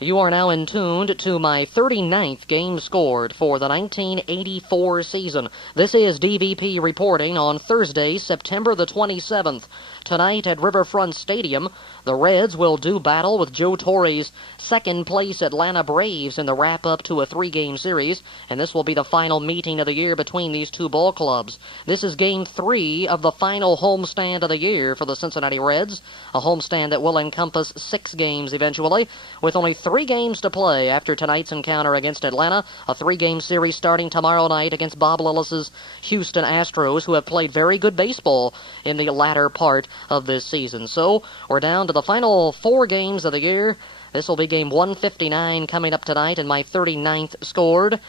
You are now in tuned to my 39th game scored for the 1984 season. This is DVP reporting on Thursday, September the 27th. Tonight at Riverfront Stadium, the Reds will do battle with Joe Torre's second-place Atlanta Braves in the wrap-up to a three-game series, and this will be the final meeting of the year between these two ball clubs. This is Game 3 of the final homestand of the year for the Cincinnati Reds, a homestand that will encompass 6 games eventually, with only 3 games to play after tonight's encounter against Atlanta, a 3-game series starting tomorrow night against Bob Lillis's Houston Astros, who have played very good baseball in the latter part of this season. So, we're down to the final 4 games of the year. This will be game 159 coming up tonight and my 39th scored,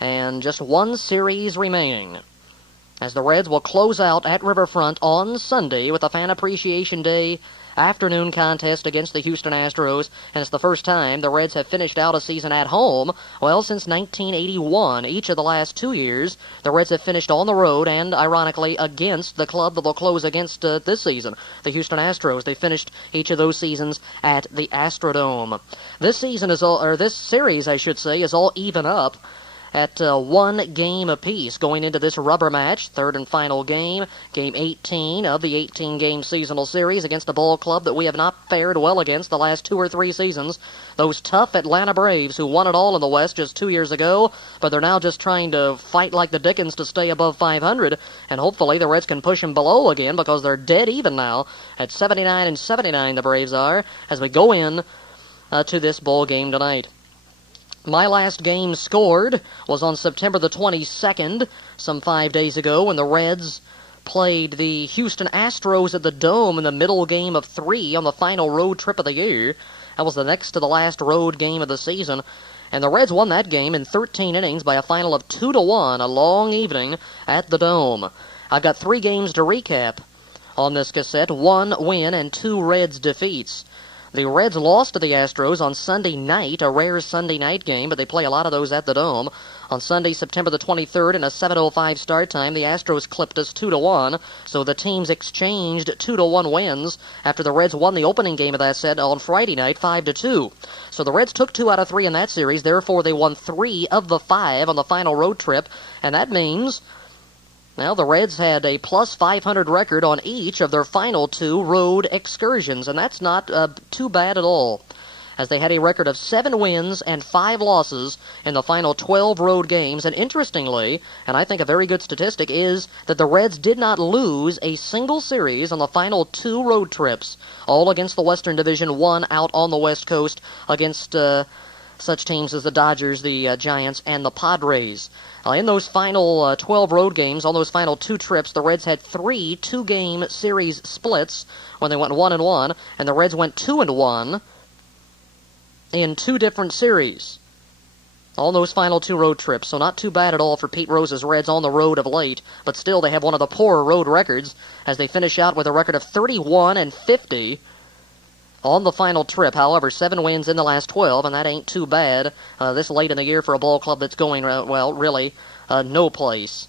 and just 1 series remaining, as the Reds will close out at Riverfront on Sunday with a Fan Appreciation Day afternoon contest against the Houston Astros, and it's the first time the Reds have finished out a season at home, well, since 1981. Each of the last 2 years, the Reds have finished on the road, and ironically, against the club that they'll close against this season, the Houston Astros. They finished each of those seasons at the Astrodome. This series, I should say, is all even up at 1 game apiece going into this rubber match, third and final game, Game 18 of the 18-game seasonal series against a ball club that we have not fared well against the last 2 or 3 seasons. Those tough Atlanta Braves who won it all in the West just 2 years ago, but they're now just trying to fight like the Dickens to stay above 500, and hopefully the Reds can push them below again because they're dead even now at 79-79 the Braves are, as we go in to this ball game tonight. My last game scored was on September the 22nd, some 5 days ago, when the Reds played the Houston Astros at the Dome in the middle game of 3 on the final road trip of the year. That was the next to the last road game of the season, and the Reds won that game in 13 innings by a final of 2-1, a long evening at the Dome. I've got 3 games to recap on this cassette, 1 win and 2 Reds defeats. The Reds lost to the Astros on Sunday night, a rare Sunday night game, but they play a lot of those at the Dome. On Sunday, September the 23rd, in a 7:05 start time, the Astros clipped us 2-1, so the teams exchanged 2-1 wins after the Reds won the opening game of that set on Friday night, 5-2. So the Reds took 2 out of 3 in that series, therefore they won 3 of the 5 on the final road trip, and that means, now, the Reds had a plus 500 record on each of their final 2 road excursions, and that's not too bad at all, as they had a record of 7 wins and 5 losses in the final 12 road games. And interestingly, and I think a very good statistic, is that the Reds did not lose a single series on the final 2 road trips, all against the Western Division, 1 out on the West Coast against such teams as the Dodgers, the Giants, and the Padres. In those final 12 road games, on those final 2 trips, the Reds had 3 2-game series splits when they went 1-1, and the Reds went 2-1 in 2 different series on those final 2 road trips. So not too bad at all for Pete Rose's Reds on the road of late, but still they have one of the poorer road records as they finish out with a record of 31-50 on the final trip. However, 7 wins in the last 12, and that ain't too bad this late in the year for a ball club that's going, well, really no place,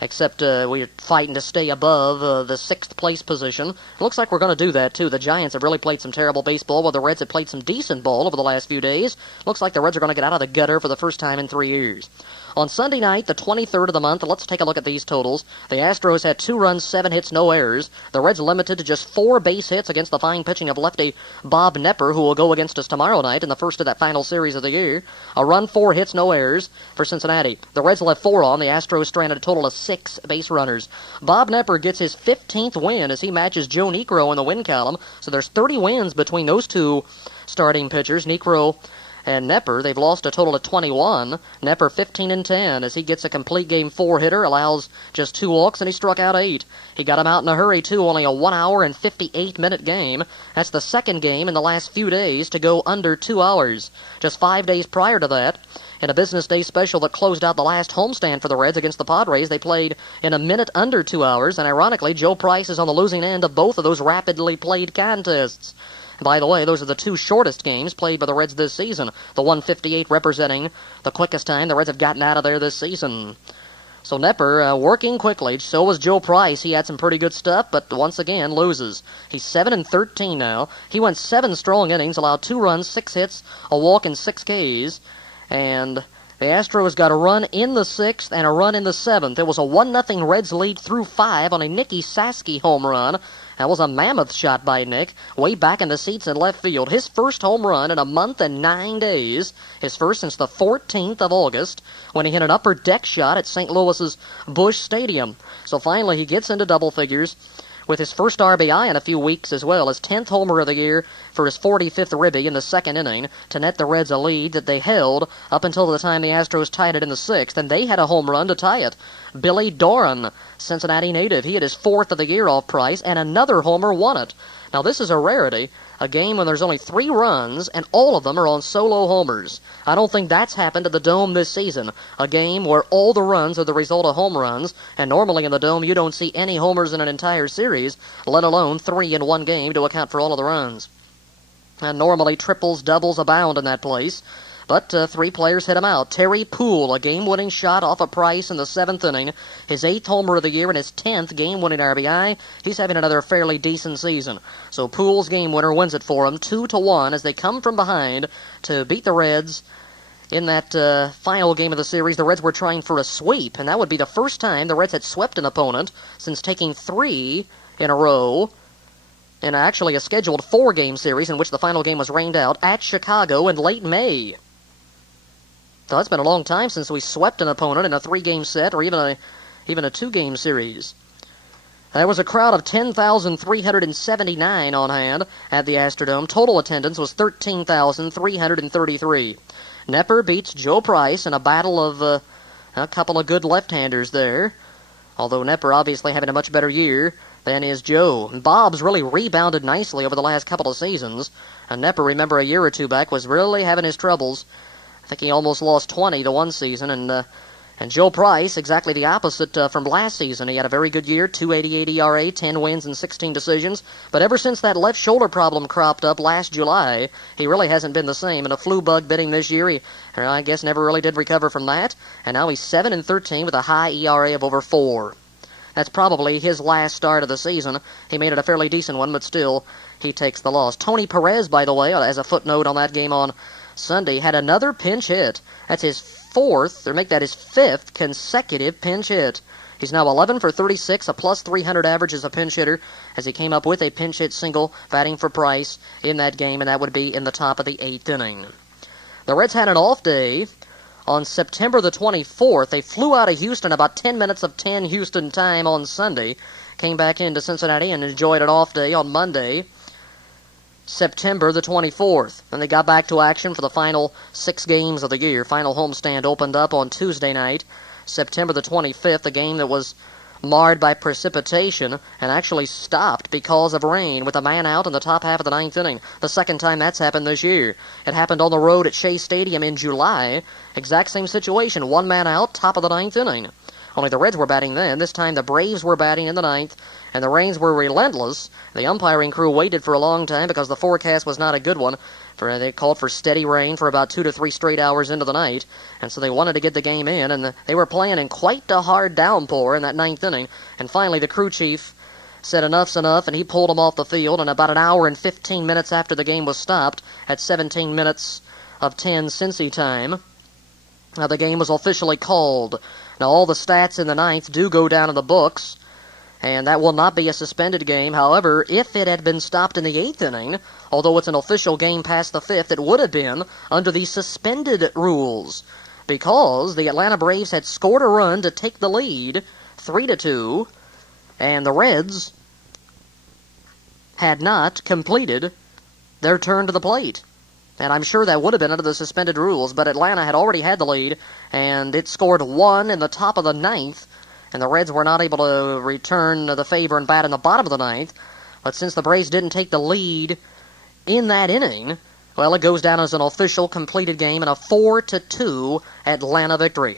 except we're fighting to stay above the 6th place position. It looks like we're going to do that, too. The Giants have really played some terrible baseball, while the Reds have played some decent ball over the last few days. Looks like the Reds are going to get out of the gutter for the first time in 3 years. On Sunday night, the 23rd of the month, let's take a look at these totals. The Astros had 2 runs, 7 hits, no errors. The Reds limited to just 4 base hits against the fine pitching of lefty Bob Knepper, who will go against us tomorrow night in the first of that final series of the year. A run, 4 hits, no errors for Cincinnati. The Reds left 4 on. The Astros stranded a total of 6 base runners. Bob Knepper gets his 15th win as he matches Joe Niekro in the win column. So there's 30 wins between those 2 starting pitchers, Niekro and Knepper. They've lost a total of 21. Knepper 15-10 as he gets a complete game 4 hitter, allows just 2 walks, and he struck out 8. He got him out in a hurry, too, only a 1 hour and 58-minute game. That's the second game in the last few days to go under 2 hours. Just 5 days prior to that, in a business day special that closed out the last homestand for the Reds against the Padres, they played in a minute under 2 hours, and ironically, Joe Price is on the losing end of both of those rapidly played contests. By the way, those are the 2 shortest games played by the Reds this season, the 1:58 representing the quickest time the Reds have gotten out of there this season. So Knepper working quickly. So was Joe Price. He had some pretty good stuff, but once again loses. He's 7-13 now. He went 7 strong innings, allowed 2 runs, 6 hits, a walk, and 6 Ks. And the Astros got a run in the 6th and a run in the 7th. It was a 1-0 Reds lead through 5 on a Nicky Saski home run. That was a mammoth shot by Nick, way back in the seats in left field. His first home run in a month and 9 days. His first since the 14th of August, when he hit an upper deck shot at St. Louis's Busch Stadium. So finally he gets into double figures with his first RBI in a few weeks as well, his 10th homer of the year for his 45th ribby in the 2nd inning to net the Reds a lead that they held up until the time the Astros tied it in the 6th, and they had a home run to tie it. Billy Doran, Cincinnati native, he had his 4th of the year off Price, and another homer won it. Now this is a rarity, a game when there's only 3 runs, and all of them are on solo homers. I don't think that's happened at the Dome this season, a game where all the runs are the result of home runs, and normally in the Dome you don't see any homers in an entire series, let alone 3 in one game to account for all of the runs. And normally triples, doubles abound in that place. But 3 players hit him out. Terry Poole, a game-winning shot off of Price in the 7th inning. His 8th homer of the year and his 10th game-winning RBI. He's having another fairly decent season. So Poole's game winner wins it for him 2-1 as they come from behind to beat the Reds in that final game of the series. The Reds were trying for a sweep, and that would be the first time the Reds had swept an opponent since taking 3 in a row in actually a scheduled 4-game series in which the final game was rained out at Chicago in late May. So it's been a long time since we swept an opponent in a 3-game set or even a 2-game series. There was a crowd of 10,379 on hand at the Astrodome. Total attendance was 13,333. Knepper beats Joe Price in a battle of a couple of good left-handers there, although Knepper obviously having a much better year than is Joe. Bob's really rebounded nicely over the last couple of seasons. And Knepper, remember, a year or 2 back, was really having his troubles. I think he almost lost 20 the one season, and Joe Price, exactly the opposite from last season. He had a very good year, 2.88 ERA, 10 wins and 16 decisions, but ever since that left shoulder problem cropped up last July, he really hasn't been the same, and a flu bug bit him this year. He, I guess, never really did recover from that, and now he's 7-13 with a high ERA of over 4. That's probably his last start of the season. He made it a fairly decent one, but still, he takes the loss. Tony Perez, by the way, as a footnote on that game on Sunday, had another pinch hit. That's his 4th, or make that his 5th consecutive pinch hit. He's now 11 for 36, a plus 300 average as a pinch hitter, as he came up with a pinch hit single, batting for Price in that game, and that would be in the top of the 8th inning. The Reds had an off day on September the 24th. They flew out of Houston about 10 minutes of 10 Houston time on Sunday, came back into Cincinnati and enjoyed an off day on Monday, September the 24th. Then they got back to action for the final 6 games of the year. Final homestand opened up on Tuesday night, September the 25th, a game that was marred by precipitation and actually stopped because of rain with a man out in the top half of the 9th inning. The second time that's happened this year. It happened on the road at Shea Stadium in July. Exact same situation. 1 man out, top of the 9th inning. Only the Reds were batting then. This time the Braves were batting in the 9th, and the rains were relentless. The umpiring crew waited for a long time because the forecast was not a good one. They called for steady rain for about 2 to 3 straight hours into the night, and so they wanted to get the game in, and they were playing in quite a hard downpour in that 9th inning. And finally the crew chief said enough's enough, and he pulled them off the field, and about an hour and 15 minutes after the game was stopped, at 17 minutes of 10 Cincy time, the game was officially called. Now, all the stats in the 9th do go down in the books, and that will not be a suspended game. However, if it had been stopped in the 8th inning, although it's an official game past the 5th, it would have been under the suspended rules, because the Atlanta Braves had scored a run to take the lead, 3-2, and the Reds had not completed their turn to the plate. And I'm sure that would have been under the suspended rules, but Atlanta had already had the lead, and it scored 1 in the top of the 9th, and the Reds were not able to return the favor and bat in the bottom of the 9th. But since the Braves didn't take the lead in that inning, well, it goes down as an official completed game and a 4-2 Atlanta victory.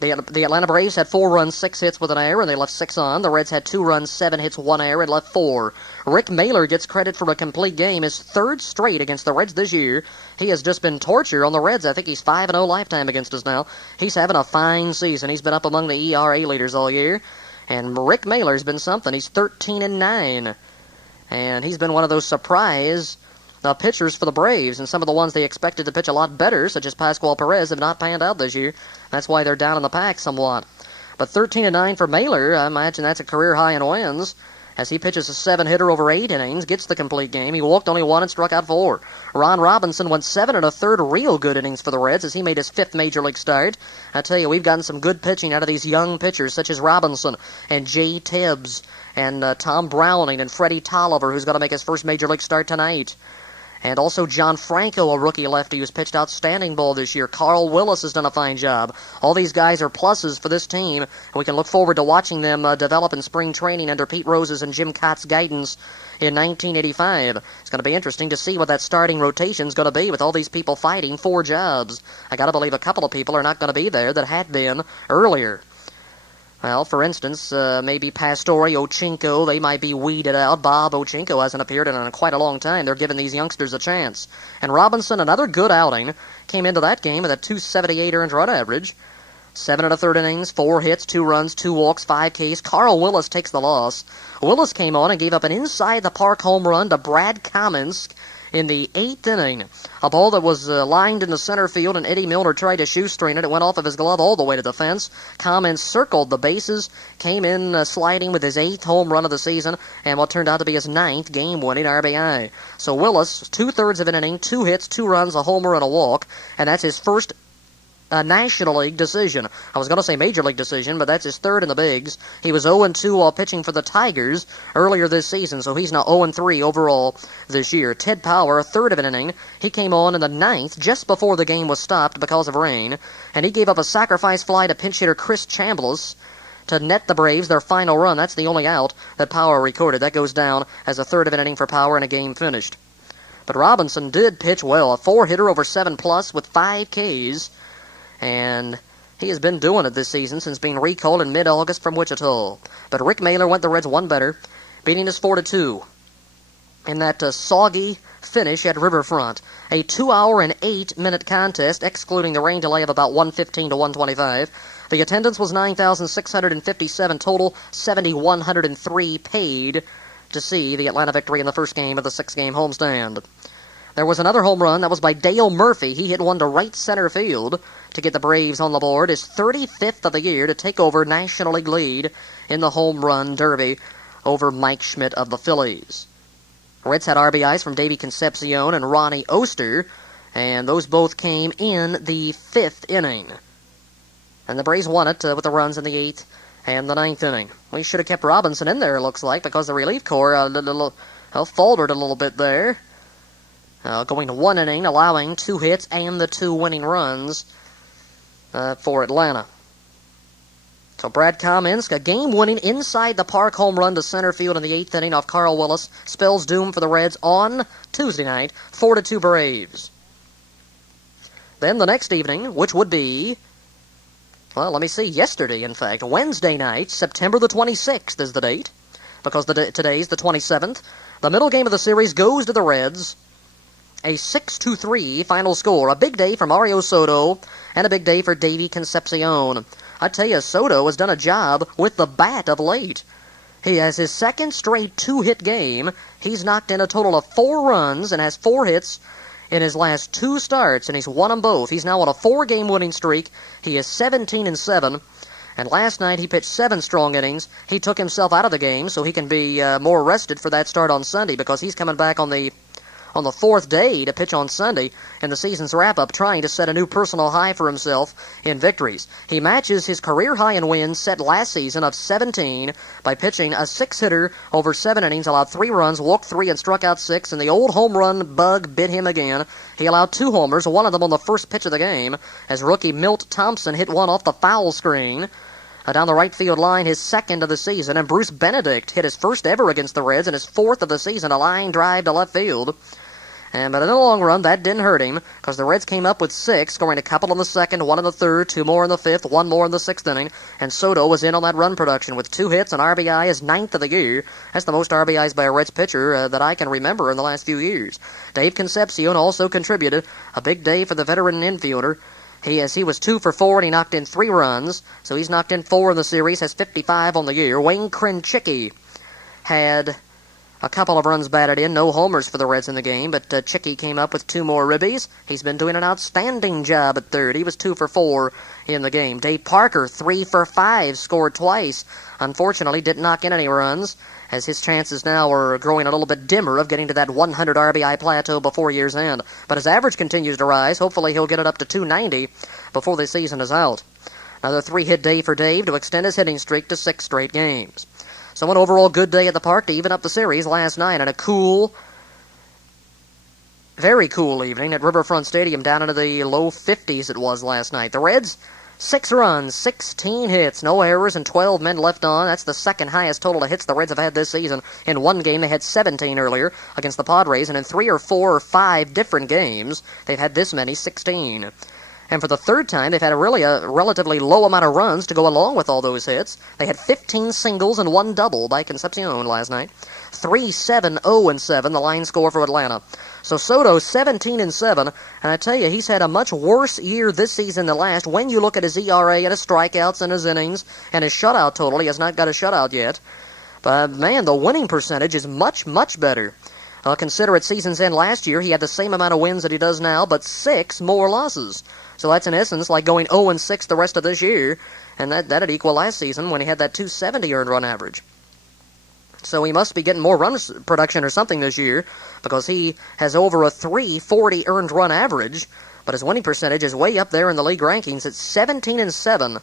The Atlanta Braves had 4 runs, 6 hits with an error, and they left 6 on. The Reds had 2 runs, 7 hits, 1 error, and left 4. Rick Mailer gets credit for a complete game, his 3rd straight against the Reds this year. He has just been torture on the Reds. I think he's 5-0 lifetime against us now. He's having a fine season. He's been up among the ERA leaders all year. And Rick Mailer's been something. He's 13-9. And he's been one of those surprise pitchers for the Braves, and some of the ones they expected to pitch a lot better, such as Pascual Perez, have not panned out this year. That's why they're down in the pack somewhat. But 13-9 for Mailer, I imagine that's a career high in wins, as he pitches a 7-hitter over 8 innings, gets the complete game. He walked only 1 and struck out 4. Ron Robinson went 7 1/3 real good innings for the Reds as he made his 5th major league start. I tell you, we've gotten some good pitching out of these young pitchers, such as Robinson and Jay Tibbs and Tom Browning and Freddie Tolliver, who's going to make his first major league start tonight. And also John Franco, a rookie lefty who's pitched outstanding ball this year. Carl Willis has done a fine job. All these guys are pluses for this team, and we can look forward to watching them develop in spring training under Pete Rose's and Jim Cott's guidance in 1985. It's going to be interesting to see what that starting rotation is going to be with all these people fighting for jobs. I got to believe a couple of people are not going to be there that had been earlier. Well, for instance, maybe Pastore, Ochinko, they might be weeded out. Bob Ochinko hasn't appeared in quite a long time. They're giving these youngsters a chance. And Robinson, another good outing, came into that game with a .278 earned run average. 7 1/3 innings, 4 hits, 2 runs, 2 walks, 5 Ks. Carl Willis takes the loss. Willis came on and gave up an inside-the-park home run to Brad Kamensk in the 8th inning. A ball that was lined into center field, and Eddie Milner tried to shoestring it. It went off of his glove all the way to the fence. Kamensk circled the bases, came in sliding with his 8th home run of the season, and what turned out to be his 9th game-winning RBI. So Willis, 2/3 of an inning, 2 hits, 2 runs, a homer, and a walk, and that's his first National League decision. I was going to say Major League decision, but that's his 3rd in the bigs. He was 0-2 while pitching for the Tigers earlier this season, so he's now 0-3 overall this year. Ted Power, a 1/3 of an inning. He came on in the 9th, just before the game was stopped because of rain, and he gave up a sacrifice fly to pinch hitter Chris Chambliss to net the Braves their final run. That's the only out that Power recorded. That goes down as a 1/3 of an inning for Power and a game finished. But Robinson did pitch well, a 4-hitter over 7+ with 5 Ks. And he has been doing it this season since being recalled in mid-August from Wichita. But Rick Mailer went the Reds one better, beating us 4-2 in that soggy finish at Riverfront. A 2-hour and 8-minute contest, excluding the rain delay of about 115 to 125. The attendance was 9,657 total, 7,103 paid to see the Atlanta victory in the first game of the 6-game homestand. There was another home run. That was by Dale Murphy. He hit one to right center field to get the Braves on the board. His 35th of the year to take over National League lead in the home run derby over Mike Schmidt of the Phillies. Reds had RBIs from Davey Concepcion and Ronnie Oster, and those both came in the 5th inning. And the Braves won it with the runs in the 8th and the 9th inning. We should have kept Robinson in there, it looks like, because the relief corps faltered a little bit there. Going to 1 inning, allowing 2 hits and the 2 winning runs for Atlanta. So Brad Kamensk, a game-winning inside-the-park home run to center field in the 8th inning off Carl Willis, spells doom for the Reds on Tuesday night, 4-2 Braves. Then the next evening, which would be, well, let me see, yesterday, in fact, Wednesday night, September the 26th is the date, because today's the 27th. The middle game of the series goes to the Reds. A 6-3 final score. A big day for Mario Soto and a big day for Davey Concepcion. I tell you, Soto has done a job with the bat of late. He has his 2nd straight 2-hit game. He's knocked in a total of 4 runs and has 4 hits in his last 2 starts, and he's won them both. He's now on a 4-game winning streak. He is 17-7. And last night he pitched 7 strong innings. He took himself out of the game so he can be more rested for that start on Sunday, because he's coming back on the 4th day to pitch on Sunday in the season's wrap-up, trying to set a new personal high for himself in victories. He matches his career high in wins set last season of 17 by pitching a 6-hitter over 7 innings, allowed 3 runs, walked 3, and struck out 6, and the old home run bug bit him again. He allowed 2 homers, one of them on the first pitch of the game, as rookie Milt Thompson hit one off the foul screen down the right field line, his 2nd of the season, and Bruce Benedict hit his 1st ever against the Reds and his 4th of the season, a line drive to left field. But in the long run, that didn't hurt him, because the Reds came up with 6, scoring a couple in the second, 1 in the third, 2 more in the fifth, 1 more in the sixth inning, and Soto was in on that run production with 2 hits and RBI is 9th of the year. That's the most RBIs by a Reds pitcher that I can remember in the last few years. Dave Concepcion also contributed. A big day for the veteran infielder. He was 2 for 4, and he knocked in 3 runs, so he's knocked in 4 in the series, has 55 on the year. Wayne Krenchicki had a couple of runs batted in, no homers for the Reds in the game, but Chicky came up with 2 more ribbies. He's been doing an outstanding job at third. He was 2 for 4 in the game. Dave Parker, 3 for 5, scored twice. Unfortunately, didn't knock in any runs, as his chances now are growing a little bit dimmer of getting to that 100 RBI plateau before year's end. But his average continues to rise. Hopefully he'll get it up to 290 before the season is out. Another 3-hit day for Dave to extend his hitting streak to 6 straight games. So an overall good day at the park to even up the series last night, and a cool, very cool evening at Riverfront Stadium down into the low 50s it was last night. The Reds, 6 runs, 16 hits, no errors, and 12 men left on. That's the second highest total of hits the Reds have had this season. In one game, they had 17 earlier against the Padres, and in 3 or 4 or 5 different games, they've had this many, 16. And for the third time, they've had a relatively low amount of runs to go along with all those hits. They had 15 singles and 1 double by Concepcion last night. 3-7-0-7, the line score for Atlanta. So Soto, 17-7, and I tell you, he's had a much worse year this season than last when you look at his ERA and his strikeouts and his innings and his shutout total. He has not got a shutout yet. But, man, the winning percentage is much, much better. Consider at season's end last year, he had the same amount of wins that he does now, but 6 more losses. So that's in essence like going 0-6 the rest of this year, and that'd equal last season when he had that 270 earned run average. So he must be getting more run production or something this year, because he has over a 340 earned run average, but his winning percentage is way up there in the league rankings. It's 17-7.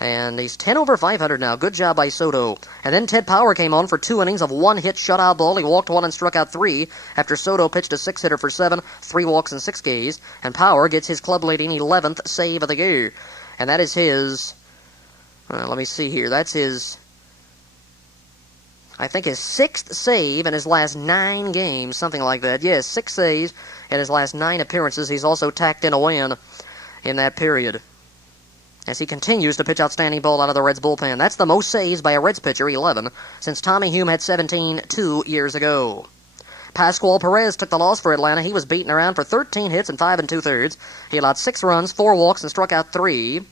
And he's 10 over 500 now. Good job by Soto. And then Ted Power came on for 2 innings of 1-hit shutout ball. He walked 1 and struck out 3 after Soto pitched a 6-hitter for 7, 3 walks and 6 Ks. And Power gets his club-leading 11th save of the year. And that is his, let me see here, that's his, I think his 6th save in his last 9 games, something like that. Yes, 6 saves in his last 9 appearances. He's also tacked in a win in that period, as he continues to pitch outstanding ball out of the Reds bullpen. That's the most saves by a Reds pitcher, 11, since Tommy Hume had 17 2 years ago. Pascual Perez took the loss for Atlanta. He was beaten around for 13 hits and 5 2/3. He allowed 6 runs, 4 walks, and struck out 3,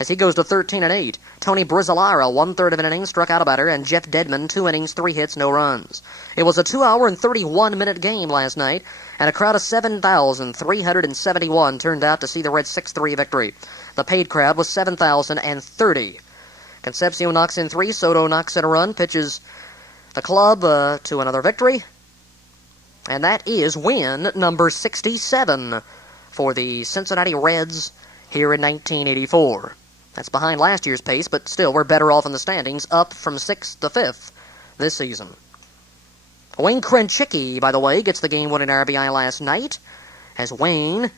as he goes to 13-8. Tony Brizolara, 1/3 of an inning, struck out a batter, and Jeff Dedman, 2 innings, 3 hits, no runs. It was a 2-hour and 31-minute game last night, and a crowd of 7,371 turned out to see the Reds' 6-3 victory. The paid crowd was 7,030. Concepcion knocks in 3, Soto knocks in a run, pitches the club to another victory, and that is win number 67 for the Cincinnati Reds here in 1984. That's behind last year's pace, but still, we're better off in the standings, up from 6th to 5th this season. Wayne Krenchicki, by the way, gets the game-winning RBI last night, as Wayne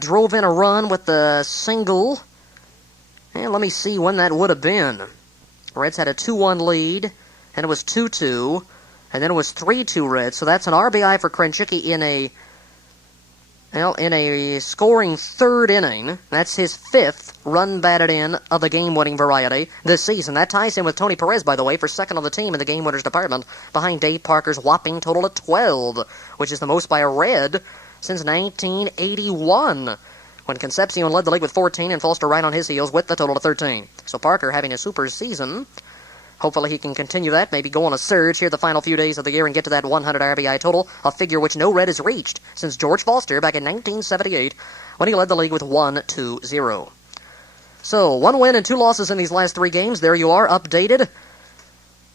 drove in a run with the single. And let me see when that would have been. Reds had a 2-1 lead, and it was 2-2, and then it was 3-2 Reds. So that's an RBI for Krenchicki in a scoring 3rd inning. That's his 5th run batted in of the game-winning variety this season. That ties him with Tony Perez, by the way, for 2nd on the team in the game-winners department, behind Dave Parker's whopping total of 12, which is the most by a Red since 1981, when Concepcion led the league with 14 and Foster right on his heels with the total of 13. So Parker having a super season. Hopefully he can continue that, maybe go on a surge here the final few days of the year and get to that 100 RBI total, a figure which no Red has reached since George Foster back in 1978 when he led the league with 1-2-0. So 1 win and 2 losses in these last 3 games. There you are, updated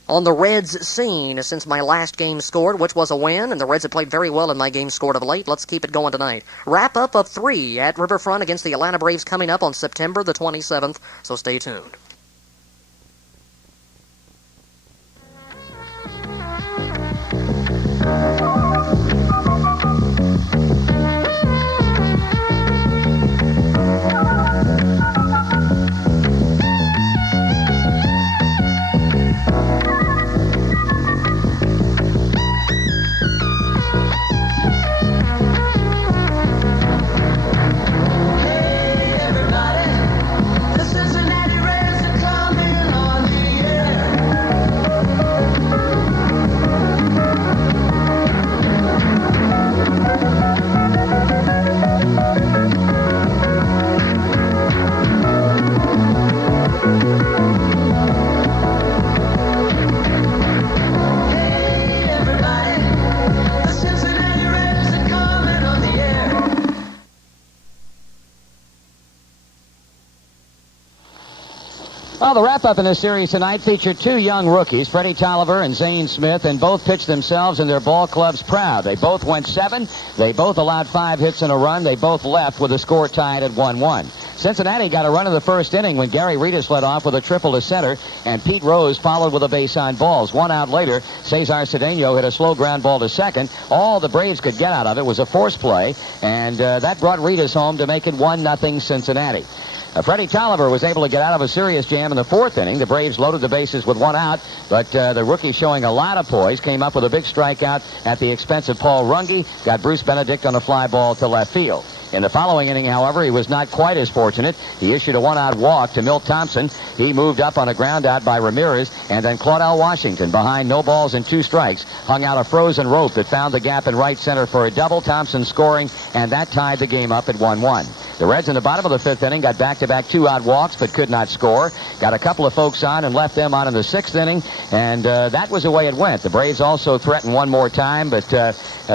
on the Reds scene since my last game scored, which was a win, and the Reds have played very well in my game scored of late. Let's keep it going tonight. Wrap up of 3 at Riverfront against the Atlanta Braves coming up on September the 27th, so stay tuned. Well, the wrap-up in this series tonight featured two young rookies, Freddie Tolliver and Zane Smith, and both pitched themselves and their ball clubs proud. They both went 7. They both allowed 5 hits and a run. They both left with the score tied at 1-1. Cincinnati got a run in the first inning when Gary Reedus led off with a triple to center, and Pete Rose followed with a base on balls. 1 out later, Cesar Cedeno hit a slow ground ball to second. All the Braves could get out of it was a force play, and that brought Reedus home to make it 1-0 Cincinnati. Freddie Tolliver was able to get out of a serious jam in the 4th inning. The Braves loaded the bases with 1 out, but the rookie, showing a lot of poise, came up with a big strikeout at the expense of Paul Runge, got Bruce Benedict on a fly ball to left field. In the following inning, however, he was not quite as fortunate. He issued a 1-out walk to Milt Thompson. He moved up on a ground out by Ramirez, and then Claudel Washington, behind no balls and 2 strikes, hung out a frozen rope that found the gap in right center for a double. Thompson scoring, and that tied the game up at 1-1. The Reds in the bottom of the 5th inning got back-to-back 2-out walks, but could not score. Got a couple of folks on and left them on in the 6th inning, and that was the way it went. The Braves also threatened one more time, but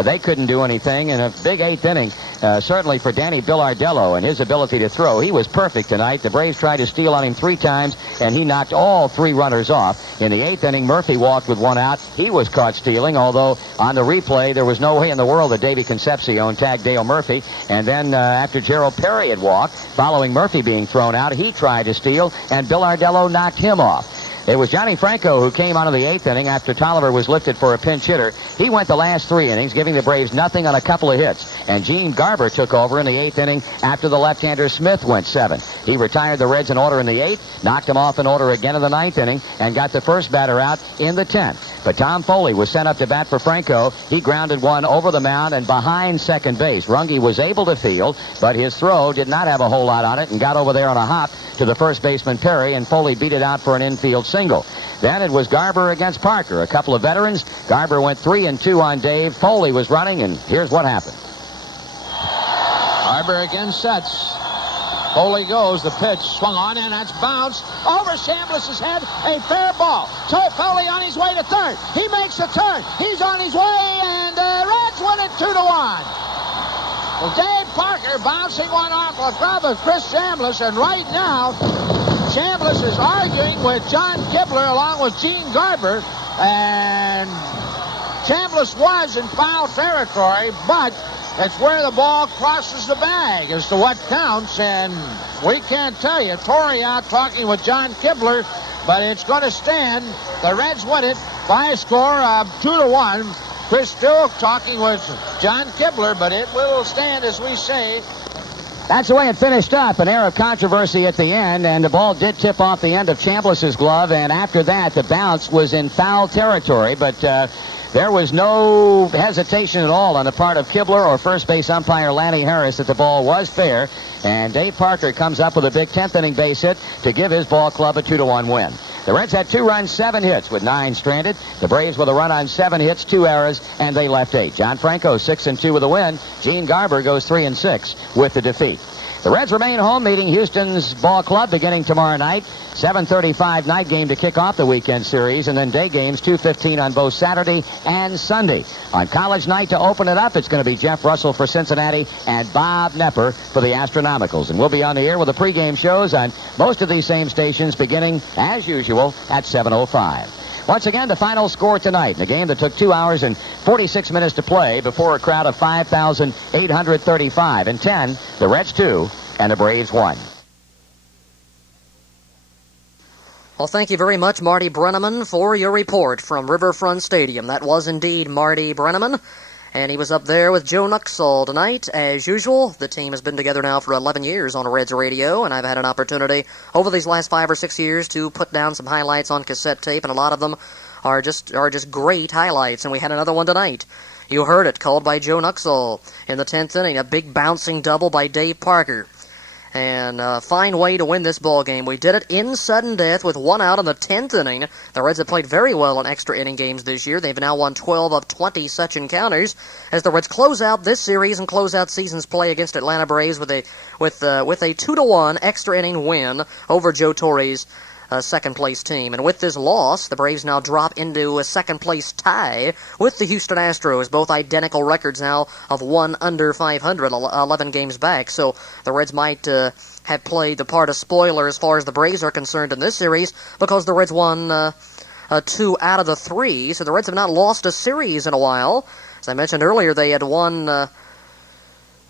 they couldn't do anything. In a big 8th inning, certainly for Danny Billardello and his ability to throw, he was perfect tonight. The Braves tried to steal on him 3 times, and he knocked all 3 runners off. In the 8th inning, Murphy walked with 1 out. He was caught stealing, although on the replay, there was no way in the world that Davey Concepcion tagged Dale Murphy. And then after Gerald Perry had walked, following Murphy being thrown out, he tried to steal, and Billardello knocked him off. It was Johnny Franco who came out of the 8th inning after Tolliver was lifted for a pinch hitter. He went the last 3 innings, giving the Braves nothing on a couple of hits. And Gene Garber took over in the 8th inning after the left-hander Smith went 7. He retired the Reds in order in the 8th, knocked them off in order again in the 9th inning, and got the first batter out in the 10th. But Tom Foley was sent up to bat for Franco. He grounded one over the mound and behind second base. Runge was able to field, but his throw did not have a whole lot on it and got over there on a hop to the first baseman Perry, and Foley beat it out for an infield single. Then it was Garber against Parker, a couple of veterans. Garber went 3-2 on Dave. Foley was running, and here's what happened. Garber again sets. Foley goes. The pitch swung on, and that's bounced over Chambliss' head. A fair ball. So Foley on his way to third. He makes the turn. He's on his way, and the Reds win it 2-1. Well, Dave Parker bouncing one off the glove of Chris Chambliss, and right now, Chambliss is arguing with John Kibler along with Gene Garber, and Chambliss was in foul territory, but it's where the ball crosses the bag as to what counts, and we can't tell you. Torrey out talking with John Kibler, but it's going to stand. The Reds win it by a score of 2-1. Chris still talking with John Kibler, but it will stand, as we say. That's the way it finished up. An air of controversy at the end, and the ball did tip off the end of Chambliss' glove, and after that, the bounce was in foul territory, but there was no hesitation at all on the part of Kibler or first base umpire Lanny Harris that the ball was fair, and Dave Parker comes up with a big 10th inning base hit to give his ball club a 2-1 win. The Reds had 2 runs, 7 hits with 9 stranded. The Braves with a run on 7 hits, 2 errors, and they left 8. John Franco 6-2 with a win. Gene Garber goes 3-6 with the defeat. The Reds remain home, meeting Houston's ball club beginning tomorrow night. 7:35 night game to kick off the weekend series, and then day games 2:15 on both Saturday and Sunday. On college night to open it up, it's going to be Jeff Russell for Cincinnati and Bob Knepper for the Astronomicals. And we'll be on the air with the pregame shows on most of these same stations beginning, as usual, at 7:05. Once again, the final score tonight in a game that took 2 hours and 46 minutes to play before a crowd of 5,835. In 10, the Reds 2 and the Braves 1. Well, thank you very much, Marty Brenneman, for your report from Riverfront Stadium. That was indeed Marty Brenneman, and he was up there with Joe Nuxall tonight. As usual, the team has been together now for 11 years on Reds Radio, and I've had an opportunity over these last 5 or 6 years to put down some highlights on cassette tape, and a lot of them are just great highlights, and we had another one tonight. You heard it, called by Joe Nuxall in the 10th inning, a big bouncing double by Dave Parker. And a fine way to win this ball game. We did it in sudden death with 1 out in the 10th inning. The Reds have played very well in extra inning games this year. They've now won 12 of 20 such encounters as the Reds close out this series and close out season's play against Atlanta Braves with a 2-1 extra inning win over Joe Torre's second-place team. And with this loss, the Braves now drop into a second-place tie with the Houston Astros, both identical records now of 1 under 500, 11 games back. So the Reds might have played the part of spoiler as far as the Braves are concerned in this series, because the Reds won 2 out of the 3, so the Reds have not lost a series in a while. As I mentioned earlier, they had won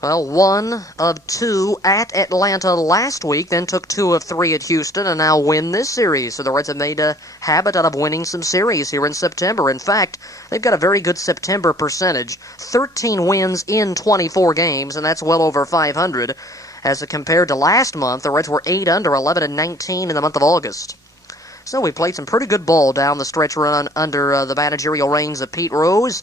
1 of 2 at Atlanta last week, then took 2 of 3 at Houston, and now win this series. So the Reds have made a habit out of winning some series here in September. In fact, they've got a very good September percentage. 13 wins in 24 games, and that's well over 500. As compared to last month, the Reds were 8 under, 11 and 19 in the month of August. So we played some pretty good ball down the stretch run under the managerial reins of Pete Rose.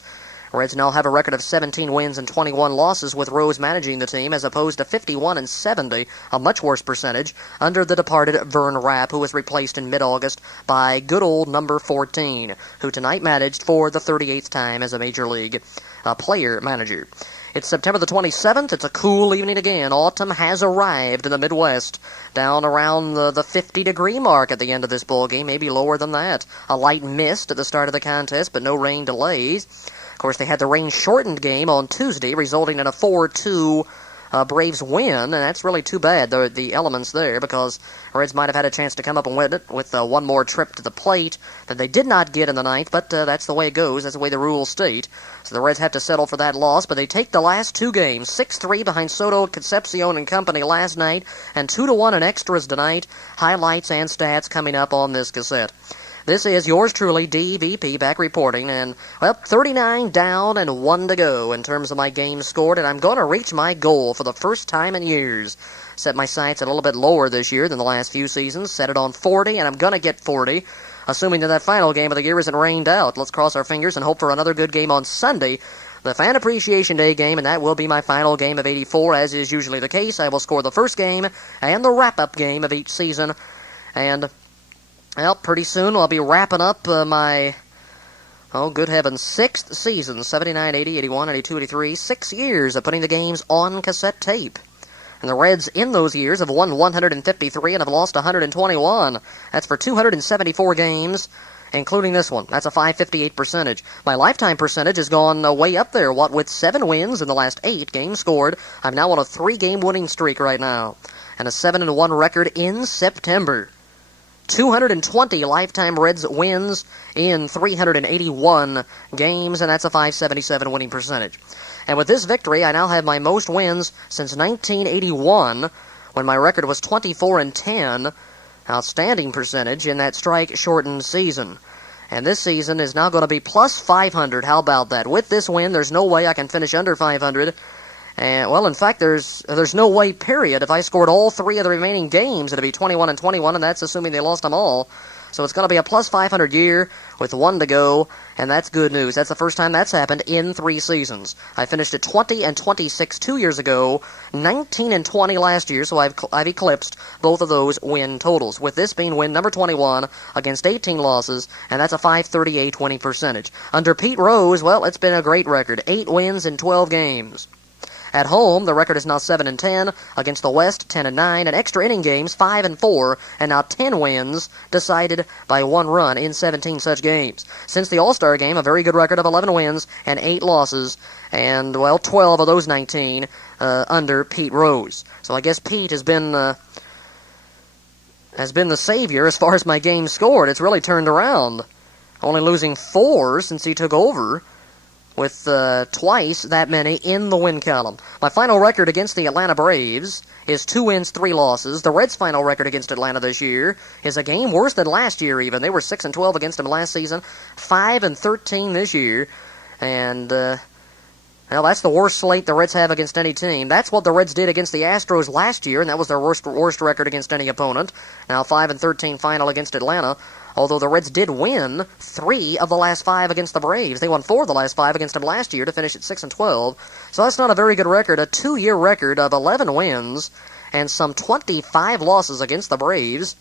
Reds now have a record of 17 wins and 21 losses with Rose managing the team, as opposed to 51 and 70, a much worse percentage, under the departed Vern Rapp, who was replaced in mid-August by good old number 14, who tonight managed for the 38th time as a Major League player manager. It's September the 27th. It's a cool evening again. Autumn has arrived in the Midwest, down around the 50-degree mark at the end of this ball game, maybe lower than that. A light mist at the start of the contest, but no rain delays. Of course, they had the rain-shortened game on Tuesday, resulting in a 4-2 Braves win, and that's really too bad, the elements there, because Reds might have had a chance to come up and win it with one more trip to the plate that they did not get in the ninth, but that's the way it goes. That's the way the rules state. So the Reds have to settle for that loss, but they take the last 2 games, 6-3 behind Soto, Concepcion, and company last night, and 2-1 in extras tonight. Highlights and stats coming up on this cassette. This is yours truly, DVP, back reporting, and, 39 down and 1 to go in terms of my games scored, and I'm going to reach my goal for the first time in years. Set my sights a little bit lower this year than the last few seasons, set it on 40, and I'm going to get 40, assuming that final game of the year isn't rained out. Let's cross our fingers and hope for another good game on Sunday, the Fan Appreciation Day game, and that will be my final game of 84, as is usually the case. I will score the first game and the wrap-up game of each season, and pretty soon I'll be wrapping up my, good heavens, 6th season, 79, 80, 81, 82, 83, 6 years of putting the games on cassette tape. And the Reds in those years have won 153 and have lost 121. That's for 274 games, including this one. That's a .558 percentage. My lifetime percentage has gone way up there, with 7 wins in the last 8 games scored. I'm now on a 3-game winning streak right now, and a 7-1 record in September. 220 lifetime Reds wins in 381 games, and that's a .577 winning percentage. And with this victory, I now have my most wins since 1981, when my record was 24-10, outstanding percentage in that strike-shortened season. And this season is now going to be plus 500. How about that? With this win, there's no way I can finish under 500. And, in fact, there's no way, period. If I scored all 3 of the remaining games, it'd be 21-21, and that's assuming they lost them all. So it's going to be a plus 500 year with 1 to go, and that's good news. That's the first time that's happened in 3 seasons. I finished at 20-26 2 years ago, 19-20 last year, so I've eclipsed both of those win totals, with this being win number 21 against 18 losses, and that's a .538 winning percentage. Under Pete Rose, it's been a great record, 8 wins in 12 games. At home, the record is now 7-10, against the West 10-9, and extra inning games 5-4, and now 10 wins decided by 1 run in 17 such games. Since the All-Star game, a very good record of 11 wins and 8 losses, and 12 of those 19 under Pete Rose. So I guess Pete has been the savior as far as my games scored. It's really turned around, only losing 4 since he took over, with twice that many in the win column. My final record against the Atlanta Braves is 2 wins, 3 losses. The Reds' final record against Atlanta this year is a game worse than last year even. They were 6-12 against them last season, 5-13 this year. And, that's the worst slate the Reds have against any team. That's what the Reds did against the Astros last year, and that was their worst record against any opponent. Now 5-13 final against Atlanta. Although the Reds did win 3 of the last 5 against the Braves. They won 4 of the last 5 against them last year to finish at 6-12. So that's not a very good record. A 2-year record of 11 wins and some 25 losses against the Braves.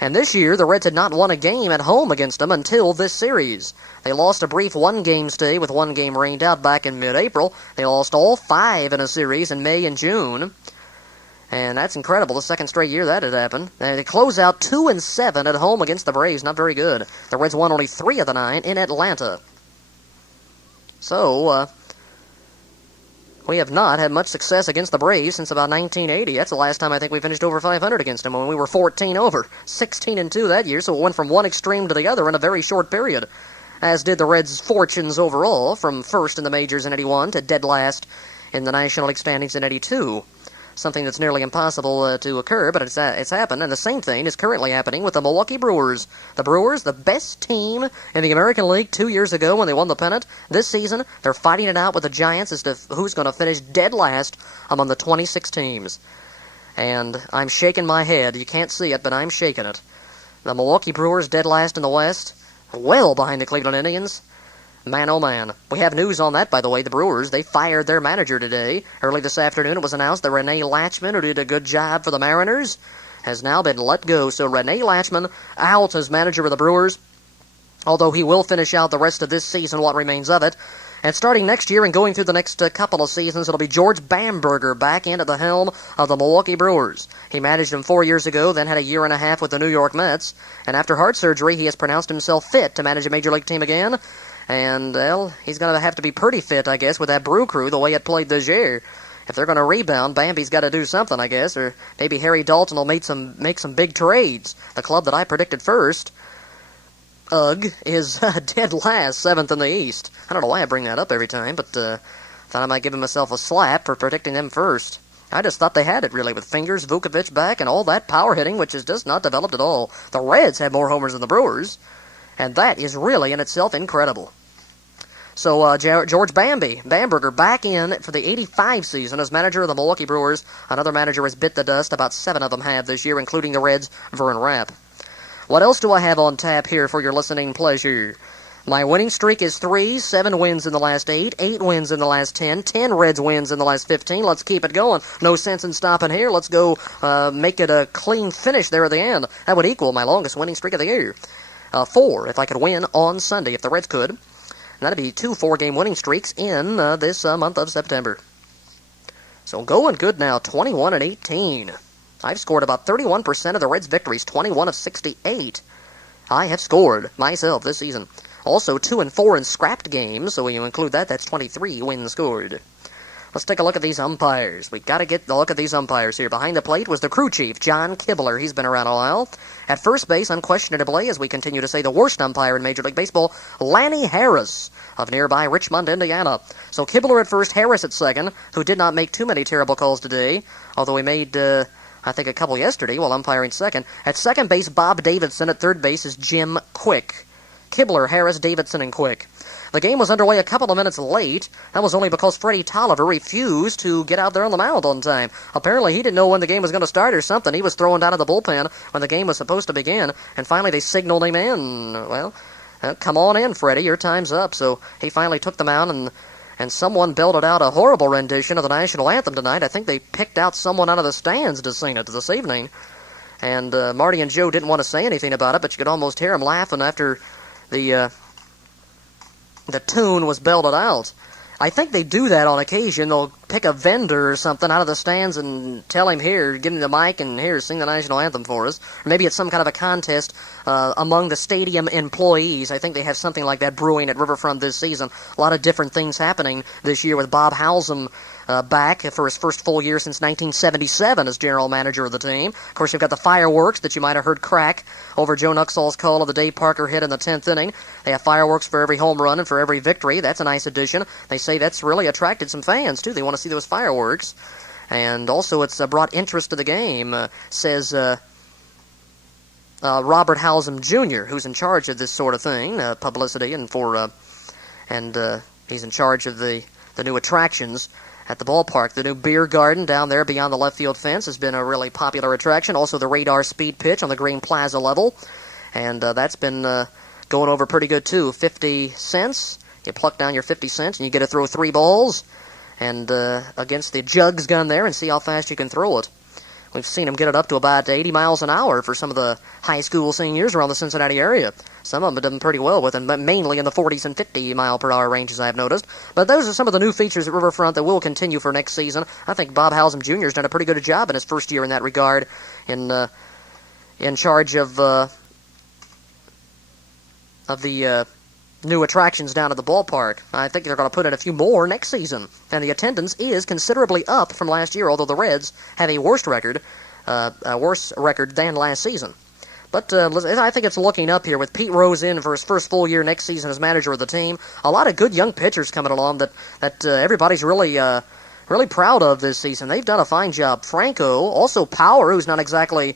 And this year, the Reds had not won a game at home against them until this series. They lost a brief 1-game stay with 1 game rained out back in mid-April. They lost all 5 in a series in May and June. And that's incredible, the second straight year that had happened. And they close out 2-7 at home against the Braves. Not very good. The Reds won only 3 of the 9 in Atlanta. So, we have not had much success against the Braves since about 1980. That's the last time I think we finished over 500 against them, when we were 14 over. 16-2 that year, so it went from one extreme to the other in a very short period. As did the Reds' fortunes overall, from first in the majors in 81 to dead last in the National League standings in 82. Something that's nearly impossible to occur, but it's happened, and the same thing is currently happening with the Milwaukee Brewers. The Brewers, the best team in the American League 2 years ago when they won the pennant. This season, they're fighting it out with the Giants as to who's going to finish dead last among the 26 teams. And I'm shaking my head. You can't see it, but I'm shaking it. The Milwaukee Brewers dead last in the West, well behind the Cleveland Indians. Man, oh man. We have news on that, by the way. The Brewers, they fired their manager today. Early this afternoon, it was announced that Rene Lachemann, who did a good job for the Mariners, has now been let go. So Rene Lachemann out as manager of the Brewers, although he will finish out the rest of this season, what remains of it. And starting next year and going through the next couple of seasons, it'll be George Bamberger back in at the helm of the Milwaukee Brewers. He managed them 4 years ago, then had a year and a half with the New York Mets. And after heart surgery, he has pronounced himself fit to manage a Major League team again. And, well, he's going to have to be pretty fit, I guess, with that Brew Crew, the way it played this year. If they're going to rebound, Bambi's got to do something, I guess. Or maybe Harry Dalton will make some big trades. The club that I predicted first, is dead last, 7th in the East. I don't know why I bring that up every time, but thought I might give myself a slap for predicting them first. I just thought they had it, really, with Fingers, Vukovich back, and all that power hitting, which is just not developed at all. The Reds have more homers than the Brewers. And that is really in itself incredible. So George Bamberger back in for the 85 season as manager of the Milwaukee Brewers. Another manager has bit the dust. About 7 of them have this year, including the Reds' Vern Rapp. What else do I have on tap here for your listening pleasure? My winning streak is 3, 7 wins in the last 8, 8 wins in the last 10, 10 Reds wins in the last 15. Let's keep it going. No sense in stopping here. Let's go make it a clean finish there at the end. That would equal my longest winning streak of the year. 4 if I could win on Sunday, if the Reds could. And that'd be 2 4-game winning streaks in this month of September. So going good now, 21-18. I've scored about 31% of the Reds' victories, 21 of 68. I have scored myself this season. Also 2-4 in scrapped games, so when you include that, that's 23 wins scored. Let's take a look at these umpires. We got to get a look at these umpires here. Behind the plate was the crew chief, John Kibler. He's been around a while. At first base, unquestionably, as we continue to say, the worst umpire in Major League Baseball, Lanny Harris of nearby Richmond, Indiana. So Kibler at first, Harris at second, who did not make too many terrible calls today, although he made, I think, a couple yesterday while umpiring second. At second base, Bob Davidson. At third base is Jim Quick. Kibler, Harris, Davidson, and Quick. The game was underway a couple of minutes late. That was only because Freddie Tolliver refused to get out there on the mound on time. Apparently, he didn't know when the game was going to start or something. He was thrown down to the bullpen when the game was supposed to begin, and finally they signaled him in. Well, come on in, Freddie, your time's up. So he finally took the mound, and someone belted out a horrible rendition of the national anthem tonight. I think they picked out someone out of the stands to sing it this evening. And Marty and Joe didn't want to say anything about it, but you could almost hear them laughing after the tune was belted out. I think they do that on occasion. They'll pick a vendor or something out of the stands and tell him, here, give him the mic and here, sing the national anthem for us. Or maybe it's some kind of a contest among the stadium employees. I think they have something like that brewing at Riverfront this season. A lot of different things happening this year with Bob Halsam back for his first full year since 1977 as general manager of the team. Of course, you've got the fireworks that you might have heard crack over Joe Nuxall's call of the Dave Parker hit in the 10th inning. They have fireworks for every home run and for every victory. That's a nice addition. They say that's really attracted some fans, too. They want to see those fireworks. And also it's brought interest to the game, says Robert Halsam Jr., who's in charge of this sort of thing, publicity, and he's in charge of the new attractions at the ballpark. The new beer garden down there beyond the left field fence has been a really popular attraction. Also the radar speed pitch on the Green Plaza level. And that's been going over pretty good, too. 50 cents. You pluck down your 50 cents and you get to throw 3 balls and against the jugs gun there and see how fast you can throw it. We've seen him get it up to about 80 miles an hour for some of the high school seniors around the Cincinnati area. Some of them have done pretty well with him, but mainly in the 40s and 50 mile per hour ranges, I've noticed. But those are some of the new features at Riverfront that will continue for next season. I think Bob Halsam Jr. has done a pretty good job in his first year in that regard, in charge of the new attractions down at the ballpark. I think they're going to put in a few more next season. And the attendance is considerably up from last year, although the Reds have a worse record than last season. But I think it's looking up here with Pete Rose in for his first full year next season as manager of the team. A lot of good young pitchers coming along that everybody's really proud of this season. They've done a fine job. Franco, also Power, who's not exactly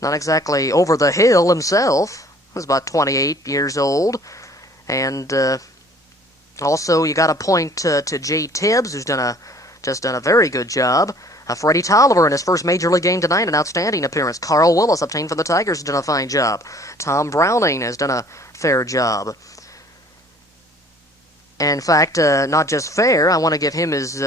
over the hill himself, was about 28 years old. And also, you got to point to Jay Tibbs, who's just done a very good job. Freddie Tolliver in his first major league game tonight, an outstanding appearance. Carl Willis, obtained for the Tigers, has done a fine job. Tom Browning has done a fair job. And in fact, not just fair, I want to give him his